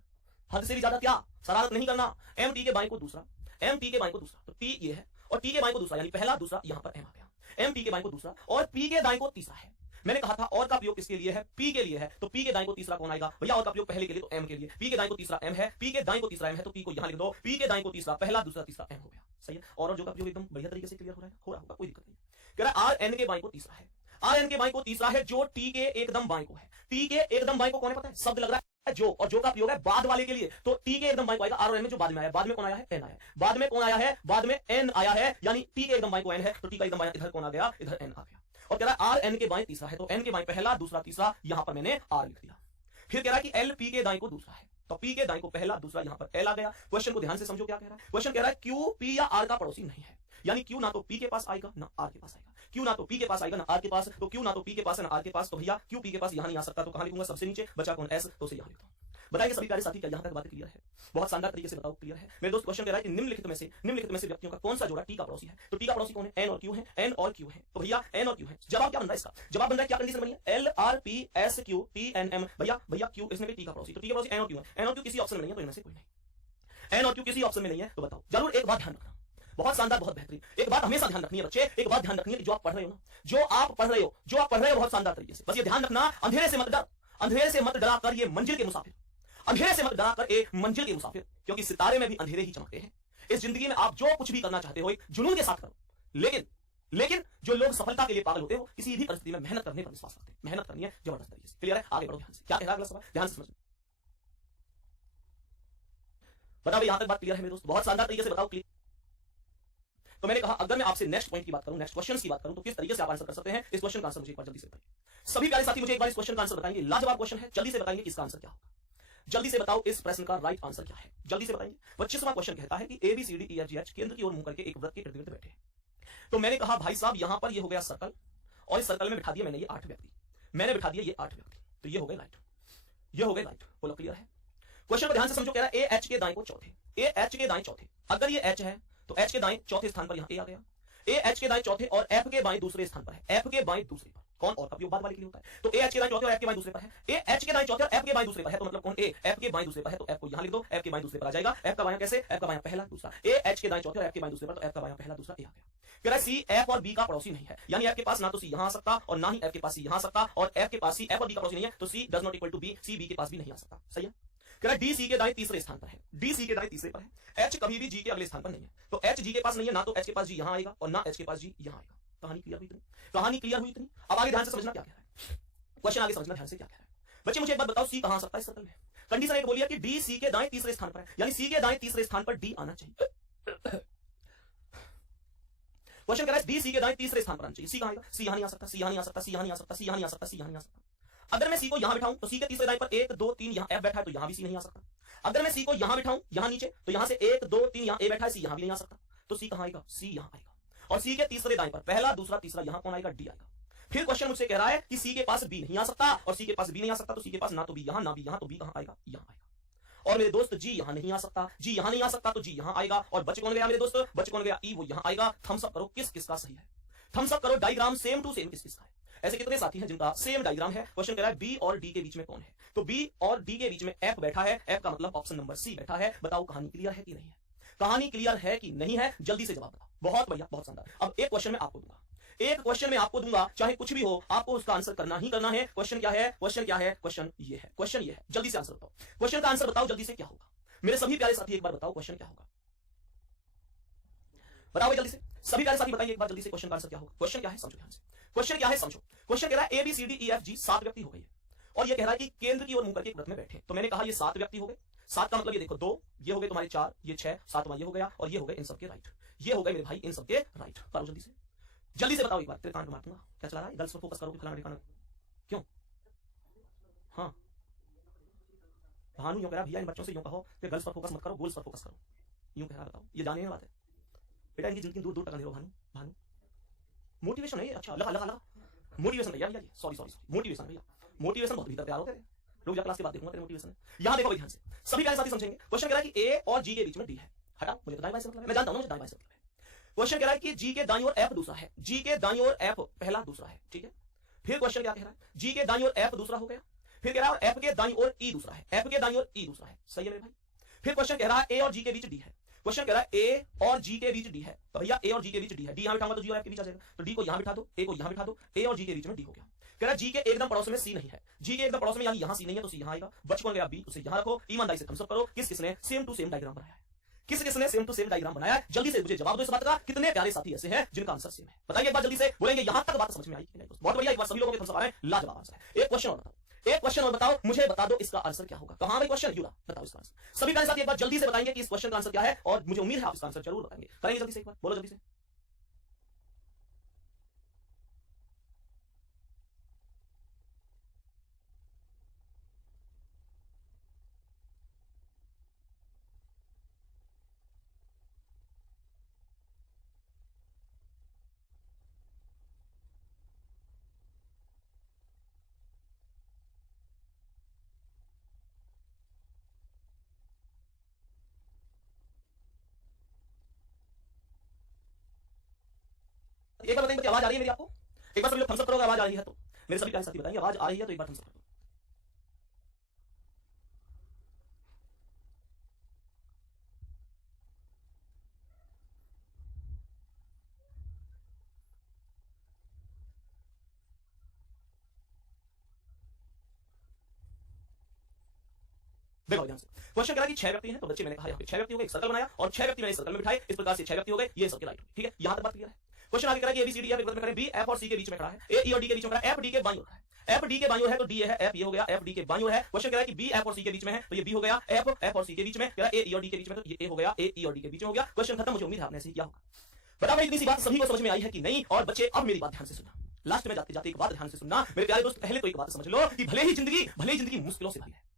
हद से भी ज्यादा क्या? शरारत नहीं करना। एम टी के बाएं को दूसरा, एम टी के बाएं को दूसरा, तो टी ये है और टी के बाएं को दूसरा, यानी पहला दूसरा, यहां पर एम आ गया। एम टी के बाएं को दूसरा और पी के दाएं को तीसरा है। मैंने कहा था और का प्रयोग किसके लिए है? पी के लिए है, तो पी के दाएं को तीसरा कौन आएगा भैया? और का प्रयोग पहले के लिए तो एम के लिए। पी के दाएं को तीसरा एम है, पी के दाएं को तीसरा एम है, तो पी को यहां लिख दो। पी के दाएं को तीसरा, पहला दूसरा तीसरा एम हो गया। सही है। और जो का प्रयोग एकदम बढ़िया तरीके से क्लियर हो रहा है, हो रहा होगा, कोई दिक्कत नहीं। कह रहा है आर एन के बाएं को तीसरा है, आर एन के बाएं को तीसरा है जो टी के एकदम बाएं को है। टी के एकदम बाएं को कौन है पता है? शब्द लग रहा है जो, और जो का प्रयोग है बाद वाले के लिए, तो टी के एकदम बाएं को आएगा आर और एन में जो बाद में आया। बाद में कौन आया है? एन आया। बाद में कौन आया है? बाद में एन आया है, यानी टी के एकदम बाएं को एन है, तो टी का एकदम बाएं इधर कौन आ गया? इधर एन आ गया। और कह रहा है आर एन के बाएं तीसरा है, तो एन के बाएं पहला दूसरा तीसरा, यहां पर मैंने आर लिख दिया। फिर कह रहा है कि एल पी के दाएं को दूसरा है, तो पी के दाएं को पहला दूसरा, यहां पर एल आ गया। क्वेश्चन को ध्यान से समझो क्या कह रहा है। क्वेश्चन कह रहा है क्यू पी या आर का पड़ोसी नहीं है, यानी क्यू ना तो पी के पास आएगा ना आर के पास आएगा। क्यू ना तो पी के पास आएगा ना आर के पास, तो क्यू ना तो पी के पास है ना आर के पास, तो भैया क्यू पी के पास यहां नहीं आ सकता, तो कहां लिखूंगा? सबसे नीचे। बचा कौन? एस, तो उसे यहां लिखता हूं। बताइए सभी प्यारे साथी, क्या यहां तक बात क्लियर है? बहुत शानदार तरीके से बताओ क्लियर है मेरे दोस्त। क्वेश्चन कह रहा है कि निम्नलिखित में से व्यक्तियों का कौन सा जोड़ा टी का पड़ोसी है? तो टी का पड़ोसी कौन है? एन और क्यू है, एन और क्यू है, तो भैया एन और क्यू है। जवाब क्या बन रहा है इसका? जवाब बन रहा है क्या कंडीशन बनी है? L R P S Q T N M. भैया क्यू इसमें भी टी का पड़ोसी, तो टी का पड़ोसी एन और क्यू है। एन और क्यू किसी ऑप्शन में नहीं है, तो इनमें से कोई नहीं। एन और क्यू किसी ऑप्शन में नहीं है, तो बताओ। जरूर एक बात ध्यान रखना, बहुत शानदार, बहुत बेहतरीन। एक बात हमेशा ध्यान रखनी है बच्चे, एक बात ध्यान रखनी है कि जो आप पढ़ रहे हो ना, जो आप पढ़ रहे हो बहुत शानदार तरीके से, बस ये ध्यान रखना, अंधेरे से मत डर, अंधेरे से मत डरा कर ये मंजिल के मुसाफिर, अंधेरे से मत डरा कर एक मंजिल के मुसाफिर, क्योंकि सितारे में भी अंधेरे ही चमकते हैं। इस जिंदगी में आप जो कुछ भी करना चाहते हो एक जुनून के साथ करो, लेकिन जो लोग सफलता के लिए पागल होते हैं वो किसी भी परिस्थिति में मेहनत करने पर विश्वास रखते हैं। मेहनत करनी है जबरदस्त तरीके से। क्लियर है? आगे बढ़ो ध्यान से। क्या कह रहा है अगला सवाल? ध्यान से समझो। बताओ यहां तक बात क्लियर है मेरे दोस्त? बहुत शानदार तरीके से बताओ क्लियर। तो मैंने कहा अगर मैं आपसे नेक्स्ट पॉइंट की बात करूं, नेक्स्ट क्वेश्चन की बात करूं, तो किस तरीके से आप आंसर कर सकते हैं? इस क्वेश्चन का आंसर मुझे एक बार जल्दी से बताइए। सभी प्यारे साथी मुझे एक बार इस क्वेश्चन का आंसर बताएंगे। लाजवाब क्वेश्चन है, जल्दी से बताएंगे इसका आंसर क्या होगा। जल्दी से बताओ इस प्रश्न का राइट आंसर क्या है, जल्दी से बताएंगे। 25वां क्वेश्चन कहता है कि A B C D E F G H केंद्र की ओर मुंह करके एक वृत्त के इर्द गिर्द बैठे। तो मैंने कहा भाई साहब यहां पर ये हो गया सर्कल, और इस सर्कल में बिठा दिया मैंने ये 8 व्यक्ति, मैंने बिठा दिया ये 8 व्यक्ति, तो ये हो गए राइट, ये हो गए राइट। बोलो क्लियर है? क्वेश्चन को ध्यान से समझो। कह रहा है ए एच के दाएं को चौथे, ए एच के दाएं चौथे। अगर ये एच है तो एच के दाएं चौथे स्थान पर यहां ए आ गया, ए एच के दाएं चौथे और एफ के बाएं दूसरे स्थान पर है, एफ के बाएं दूसरे पर कौन? और का उपयोग बाद वाले के लिए होता है, तो ए एच के दाएं चौथे और एफ के बाएं दूसरे पर है। ए एच के दाएं चौथे और एफ के बाएं दूसरे पर है, तो मतलब कौन? ए एफ के बाएं दूसरे पर है, तो एफ को यहां लिख दो, एफ के बाएं दूसरे पर आ जाएगा। एफ का बायां कैसे? एफ का बायां पहला दूसरा, ए एच के दाएं चौथे और एफ के बाएं दूसरे पर, तो एफ का बायां पहला दूसरा ए आ गया। कह रहा है सी एफ और बी का पड़ोसी नहीं है, यानी एफ के पास ना तो सी यहां आ सकता और ना ही एफ के पास सी यहां आ सकता, और एफ के पास सी एफ और बी का पड़ोसी नहीं है, तो C does not equal to B, C B के पास भी नहीं आ सकता। सही है? कह रहा है डी सी के दाएं तीसरे स्थान पर है, डी सी के दाएं तीसरे पर है, एच कभी भी जी के अगले स्थान पर नहीं है, तो एच जी के पास नहीं है, ना तो एच के पास जी यहां आएगा और ना एच के पास जी यहां आएगा। कहानी क्लियर हुई इतनी? कहानी क्लियर हुई इतनी? अब आगे ध्यान से समझना क्या कह रहा है क्वेश्चन, आगे समझना ध्यान से क्या कह रहा है। बच्चे मुझे एक बात बताओ, सी कहां आ सकता है इस सर्कल में? कंडीशन एक बोली है कि डी सी के दाएं तीसरे स्थान पर है, यानी सी के दाएं तीसरे स्थान पर डी आना चाहिए। क्वेश्चन कह रहा है डी सी के दाएं तीसरे स्थान पर आना चाहिए। सी कहां आएगा? सी यहां नहीं आ सकता, सी यहां नहीं आ सकता, सी यहां नहीं आ सकता, सी यहां नहीं आ सकता, सी यहां नहीं आ सकता। अगर मैं सी को यहां बिठाऊं तो सी के तीसरे दाएं पर 1 2 3 यहां एफ बैठा है, तो यहां भी सी नहीं आ सकता। अगर मैं सी को यहां बिठाऊं यहां नीचे, तो यहां से 1 2 3 यहां ए बैठा है, सी यहां भी नहीं आ सकता। तो सी कहां आएगा? सी यहां आएगा। और सी के तीसरे दाएं पर पहला दूसरा तीसरा यहां कौन आएगा? डी आएगा। फिर क्वेश्चन मुझसे कह रहा है कि सी के पास बी नहीं आ सकता, और सी के पास बी नहीं आ सकता, तो सी के पास ना तो बी यहां ना बी यहां, तो बी कहां आएगा? यहां आएगा। और मेरे दोस्त जी यहां नहीं आ सकता, जी यहां नहीं आ सकता, तो जी यहां आएगा। और बच कौन गया मेरे दोस्त? बच कौन गया? ई, वो यहां आएगा। थम्स अप करो किस किसका सही है, थम्स अप करो। डायग्राम सेम टू सेम किस किसका है? ऐसे कितने साथी हैं जिनका सेम डायग्राम है? क्वेश्चन कह रहा है बी और डी के बीच में कौन है? तो बी और डी के बीच में एफ बैठा है, एफ का मतलब ऑप्शन नंबर सी बैठा है। बताओ कहानी क्लियर है कि नहीं है? कहानी क्लियर है कि नहीं है? जल्दी से जवाब बताओ। बहुत बढ़िया, बहुत शानदार। अब एक क्वेश्चन में आपको दूंगा, एक क्वेश्चन में आपको दूंगा, चाहे कुछ भी हो आपको उसका आंसर करना ही करना है। क्वेश्चन क्या है? क्वेश्चन क्या है? क्वेश्चन ये है, क्वेश्चन ये है। जल्दी से आंसर बताओ, क्वेश्चन का आंसर बताओ जल्दी से। क्या होगा मेरे सभी प्यारे साथी? एक बार बताओ क्वेश्चन क्या होगा, बताओ जल्दी से। सभी प्यारे साथी बताइए एक बार जल्दी से, क्वेश्चन का आंसर क्या होगा? क्वेश्चन क्या है समझो ध्यान से। क्वेश्चन क्या है समझो। क्वेश्चन कह रहा है A B C D E F G 7 व्यक्ति हो गए, और ये कह रहा है कि केंद्र की ओर मुंह करके एक व्रत में बैठे। तो मैंने कहा ये 7 व्यक्ति हो गए। 7 का मतलब ये देखो 2, ये हो गए तुम्हारे 4, ये 6, 7वां ये हो गया, और ये हो गए इन सबके राइट। ये हो गए मेरे भाई इन सबके राइट। करो जल्दी से, जल्दी से बताओ एक बार। तेरे कान पे मार दूंगा। क्या चला रहा है? गर्ल्स पर फोकस करो, फलाना ढिकाना। क्यों? हाँ भानु यूं कह रहा, भैया इन बच्चों से यूं कहो कि गर्ल्स पर फोकस मत करो, गोल्स पर फोकस करो। यूं कह रहा, बताओ ये जाने वाली बात है बेटा, इनकी जिंदगी दूर दूर तक अंधेरो। भानु भानु मोटिवेशन है ये। अच्छा लगा लगा लगा मोटिवेशन भैया, सॉरी सॉरी सॉरी, मोटिवेशन भैया, मोटिवेशन बहुत भीतर प्यार होते हैं। रुक जा, क्लास के बाद देखूंगा तेरे मोटिवेशन। यहां देखो भाई ध्यान से, सभी प्यारे साथी समझेंगे। क्वेश्चन कह रहा है कि ए और जी के बीच में डी है। हटा, मुझे तो दाएं बाएं से मतलब है, मैं जानता हूं मुझे दाएं बाएं से मतलब है। क्वेश्चन कह रहा है कि जी के दाईं ओर एफ दूसरा है, जी के दाईं ओर एफ पहला दूसरा है, ठीक है। फिर क्वेश्चन क्या कह रहा है? जी के दाईं ओर एफ दूसरा हो गया। फिर कह रहा है एफ के दाईं ओर ई दूसरा है, एफ के दाईं ओर ई दूसरा है। सही है मेरे भाई। फिर क्वेश्चन कह रहा है ए और जी के बीच डी है। क्वेश्चन कह रहा है ए और जी के बीच डी है, तो भैया ए और जी के बीच डी है। डी यहां बिठाऊंगा तो जी और एफ के बीच आ जाएगा, तो डी को यहां बिठा दो, ए को यहां बिठा दो, ए और जी के बीच में डी हो गया। कह रहा है जी के एकदम पड़ोस में सी नहीं है, जी के एकदम पड़ोस में यानी यहां सी नहीं है, तो सी यहां आएगा। बच कौन गया? बी, उसे यहां रखो। ईमानदारी से थम्स अप करो। किस किसने सेम टू सेम डायग्राम बनाया है? किस किसने सेम टू सेम डायग्राम बनाया है? जल्दी से मुझे जवाब दो इस बात का। कितने प्यारे साथी ऐसे हैं जिनका आंसर सेम है? बताइए एक बार जल्दी से। बोलेंगे यहां तक बात समझ में आई कि नहीं? बहुत बढ़िया, एक बार सभी लोगों के थम्स अप आ रहे हैं। लाजवाब आंसर है। एक क्वेश्चन और बताओ, एक क्वेश्चन और बताओ, मुझे बता दो इसका आंसर क्या होगा। कहां भाई क्वेश्चन? यूरा, बताओ इसका आंसर। सभी प्यारे साथी एक बार जल्दी से बताएंगे कि इस क्वेश्चन का आंसर क्या है, और मुझे उम्मीद है आप इसका आंसर जरूर बताएंगे। करेंगे जल्दी से एक बार, बोलो जल्दी से। एक बार बताइए आवाज आ रही है मेरी आपको? एक बार सभी लोग थम्स अप करो, आवाज आ रही है तो। मेरे सभी प्यारे साथी बताइए आवाज आ रही है तो एक बार थम्स अप करो। देखो ध्यान से। क्वेश्चन कह रहा है कि 6 व्यक्ति हैं, तो बच्चे मैंने कहा यहाँ पे 6 व्यक्ति हो गए, एक सर्कल बनाया और 6 व्यक्ति मैंने सर्कल में बिठाए। इस प्रकार से 6 व्यक्ति हो गए, ये सबके राइट। ठीक है, यहां तक बात क्लियर है। क्वेश्चन आगे कह रहा है कि A B C D F एक में करें, बी एफ और सी के बीच में खड़ा है, ए ई और डी के बीच में खड़ा है, एफ डी के बाईं ओर है। एफ डी के बाईं ओर है तो डी है, एफ ये हो गया, एफ डी के बाईं ओर है। क्वेश्चन कह रहा है कि बी एफ और सी के बीच में है, तो ये बी हो गया, एफ एफ और सी के बीच में, कह रहा है ए ई और डी के बीच में, तो ये ए हो गया, ए ई और डी के बीच में हो गया। क्वेश्चन खत्म। मुझे उम्मीद है आपने ऐसे ही किया होगा। बता भाई इतनी सी बात सभी को समझ में आई है कि नहीं? और बच्चे अब मेरी बात ध्यान से सुनना, लास्ट में जाते जाते एक बात ध्यान से सुनना मेरे प्यारे दोस्त। पहले तो एक बात समझ लो कि भले ही जिंदगी मुश्किलों से भरी है।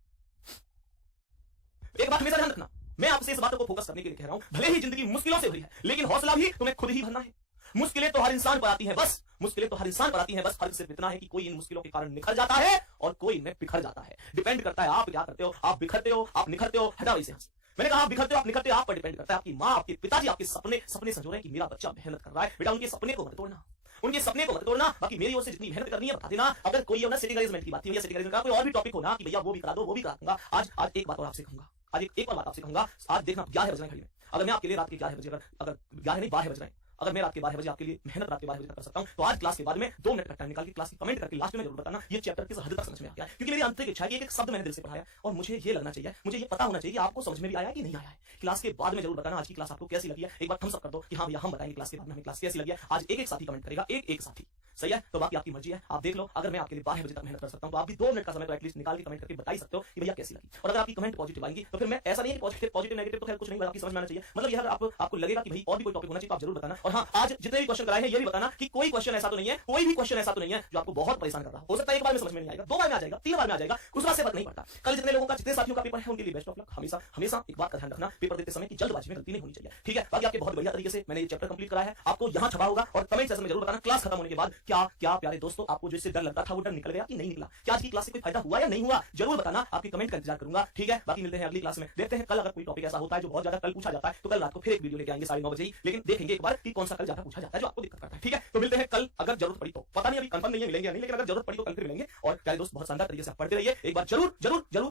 एक बात हमेशा ध्यान रखना, मैं आपसे इस बात को फोकस करने के लिए कह रहा हूं, भले ही जिंदगी मुश्किलों से भरी है, लेकिन हौसला भी तुम्हें खुद ही भरना है। मुश्किलें तो हर इंसान पर आती है, बस मुश्किलें तो हर इंसान पर आती हैं, बस फर्क सिर्फ इतना है कि कोई इन मुश्किलों के कारण निखर जाता है और कोई इनमें बिखर जाता है। डिपेंड करता है आप क्या करते हो, आप बिखरते हो, आप निखरते हो। हटाओ इसे। मैंने कहा आप बिखरते हो, आप निखरते हो, आप पर डिपेंड करता है। आपकी माँ, आपके पिताजी आपके सपने संजो रहे हैं कि मेरा बच्चा मेहनत कर रहा है, बेटा उनके सपने को मत तोड़ना, उनके सपने को मत तोड़ना। बाकी मेरी ओर से जितनी मेहनत करनी है बता देना। अगर कोई ना सिटी मैनेजमेंट की बात थी, सिटी मैनेजमेंट का कोई और भी टॉपिक हो ना कि भैया वो भी करा दो, वो भी करा दूंगा। आज एक बात और आपसे कहूंगा, आज एक और बात आपसे कहूंगा। आज देखना 11 बज रहे हैं घड़ी में, अगर मैं आपके लिए रात के 11 बजे, अगर 11 नहीं 12 बज रहे हैं, अगर मैं रात के 12 बजे आपके लिए मेहनत रात के 12 बजे तक कर सकता हूं, तो आज क्लास के बाद में 2 मिनट का टाइम निकाल के क्लास की कमेंट करके लास्ट में जरूर बताना ये चैप्टर किस हद तक समझ में आ गया है। क्योंकि मेरी आंतरिक इच्छा है कि एक शब्द मैंने दिल से पढ़ाया और मुझे ये लगना चाहिए, मुझे ये पता होना चाहिए कि आपको समझ में भी आया कि नहीं आया है। क्लास के बाद में जरूर बताना आज की क्लास आपको कैसी लगी है। एक बार थम्स अप कर दो कि हाँ भैया हम बताएंगे क्लास के बाद में हमें क्लास कैसी लगी है। आज एक साथी कमेंट करेगा, एक साथी, सही है। तो बाकी आपकी मर्जी है, आप देख लो। अगर मैं आपके लिए 12 बजे तक मेहनत कर सकता हूं तो आप भी 2 मिनट का समय तो एटलीस्ट निकाल के कमेंट करके बता ही सकते हो कि भैया कैसी लगी। और अगर आपकी कमेंट पॉजिटिव आएगी तो फिर मैं ऐसा नहीं है कि पॉजिटिव नेगेटिव तो खैर कुछ नहीं, आपकी समझ में आना चाहिए। मतलब यह आपको लगेगा कि भाई और भी कोई टॉपिक होना चाहिए तो आप जरूर बताना। और हाँ, आज जितने भी क्वेश्चन कराए हैं ये भी बताना कि कोई क्वेश्चन ऐसा तो नहीं है, कोई भी क्वेश्चन ऐसा तो नहीं है जो आपको बहुत परेशान कर रहा हो सकता है एक बार में समझ में नहीं आएगा, 2 बार में आ जाएगा, 3 बार में आ जाएगा, उस बात से फर्क नहीं पड़ता। कल जितने लोगों का, जितने साथियों का पेपर है उनके लिए बेस्ट ऑफ लक। हमेशा हमेशा एक बात का ध्यान रखना, पेपर देते समय की जल्दबाजी में गलती नहीं होनी चाहिए, ठीक है। बाकी आपके बहुत बढ़िया तरीके से मैंने ये चैप्टर कंप्लीट कराया है, आपको यहां छपा होगा और कमेंट सेक्शन में जरूर बताना क्लास खत्म होने के बाद क्या क्या प्यारे दोस्तों आपको जो इससे डर लगता था वो डर निकल गया कि नहीं निकला, क्या आज की क्लास से कोई फायदा हुआ या नहीं हुआ, जरूर बताना। आपकी कमेंट का इंतजार करूंगा, ठीक है। बाकी मिलते हैं अगली क्लास में, देखते हैं कल अगर कोई टॉपिक ऐसा होता है जो बहुत ज्यादा कल पूछा जाता है तो कल रात को फिर एक वीडियो लेके आएंगे 9:30 बजे ही, लेकिन देखेंगे एक बार कि कौन सा कल ज्यादा पूछा जाता है जो आपको दिक्कत करता है, ठीक है। तो मिलते हैं कल, अगर जरूरत पड़ी तो, पता नहीं अभी कंफर्म नहीं है मिलेंगे या नहीं, लेकिन अगर जरूरत पड़ी तो कल फिर मिलेंगे। और प्यारे दोस्त बहुत शानदार तरीके से आप पढ़ते रहिए, एक बार जरूर जरूर जरूर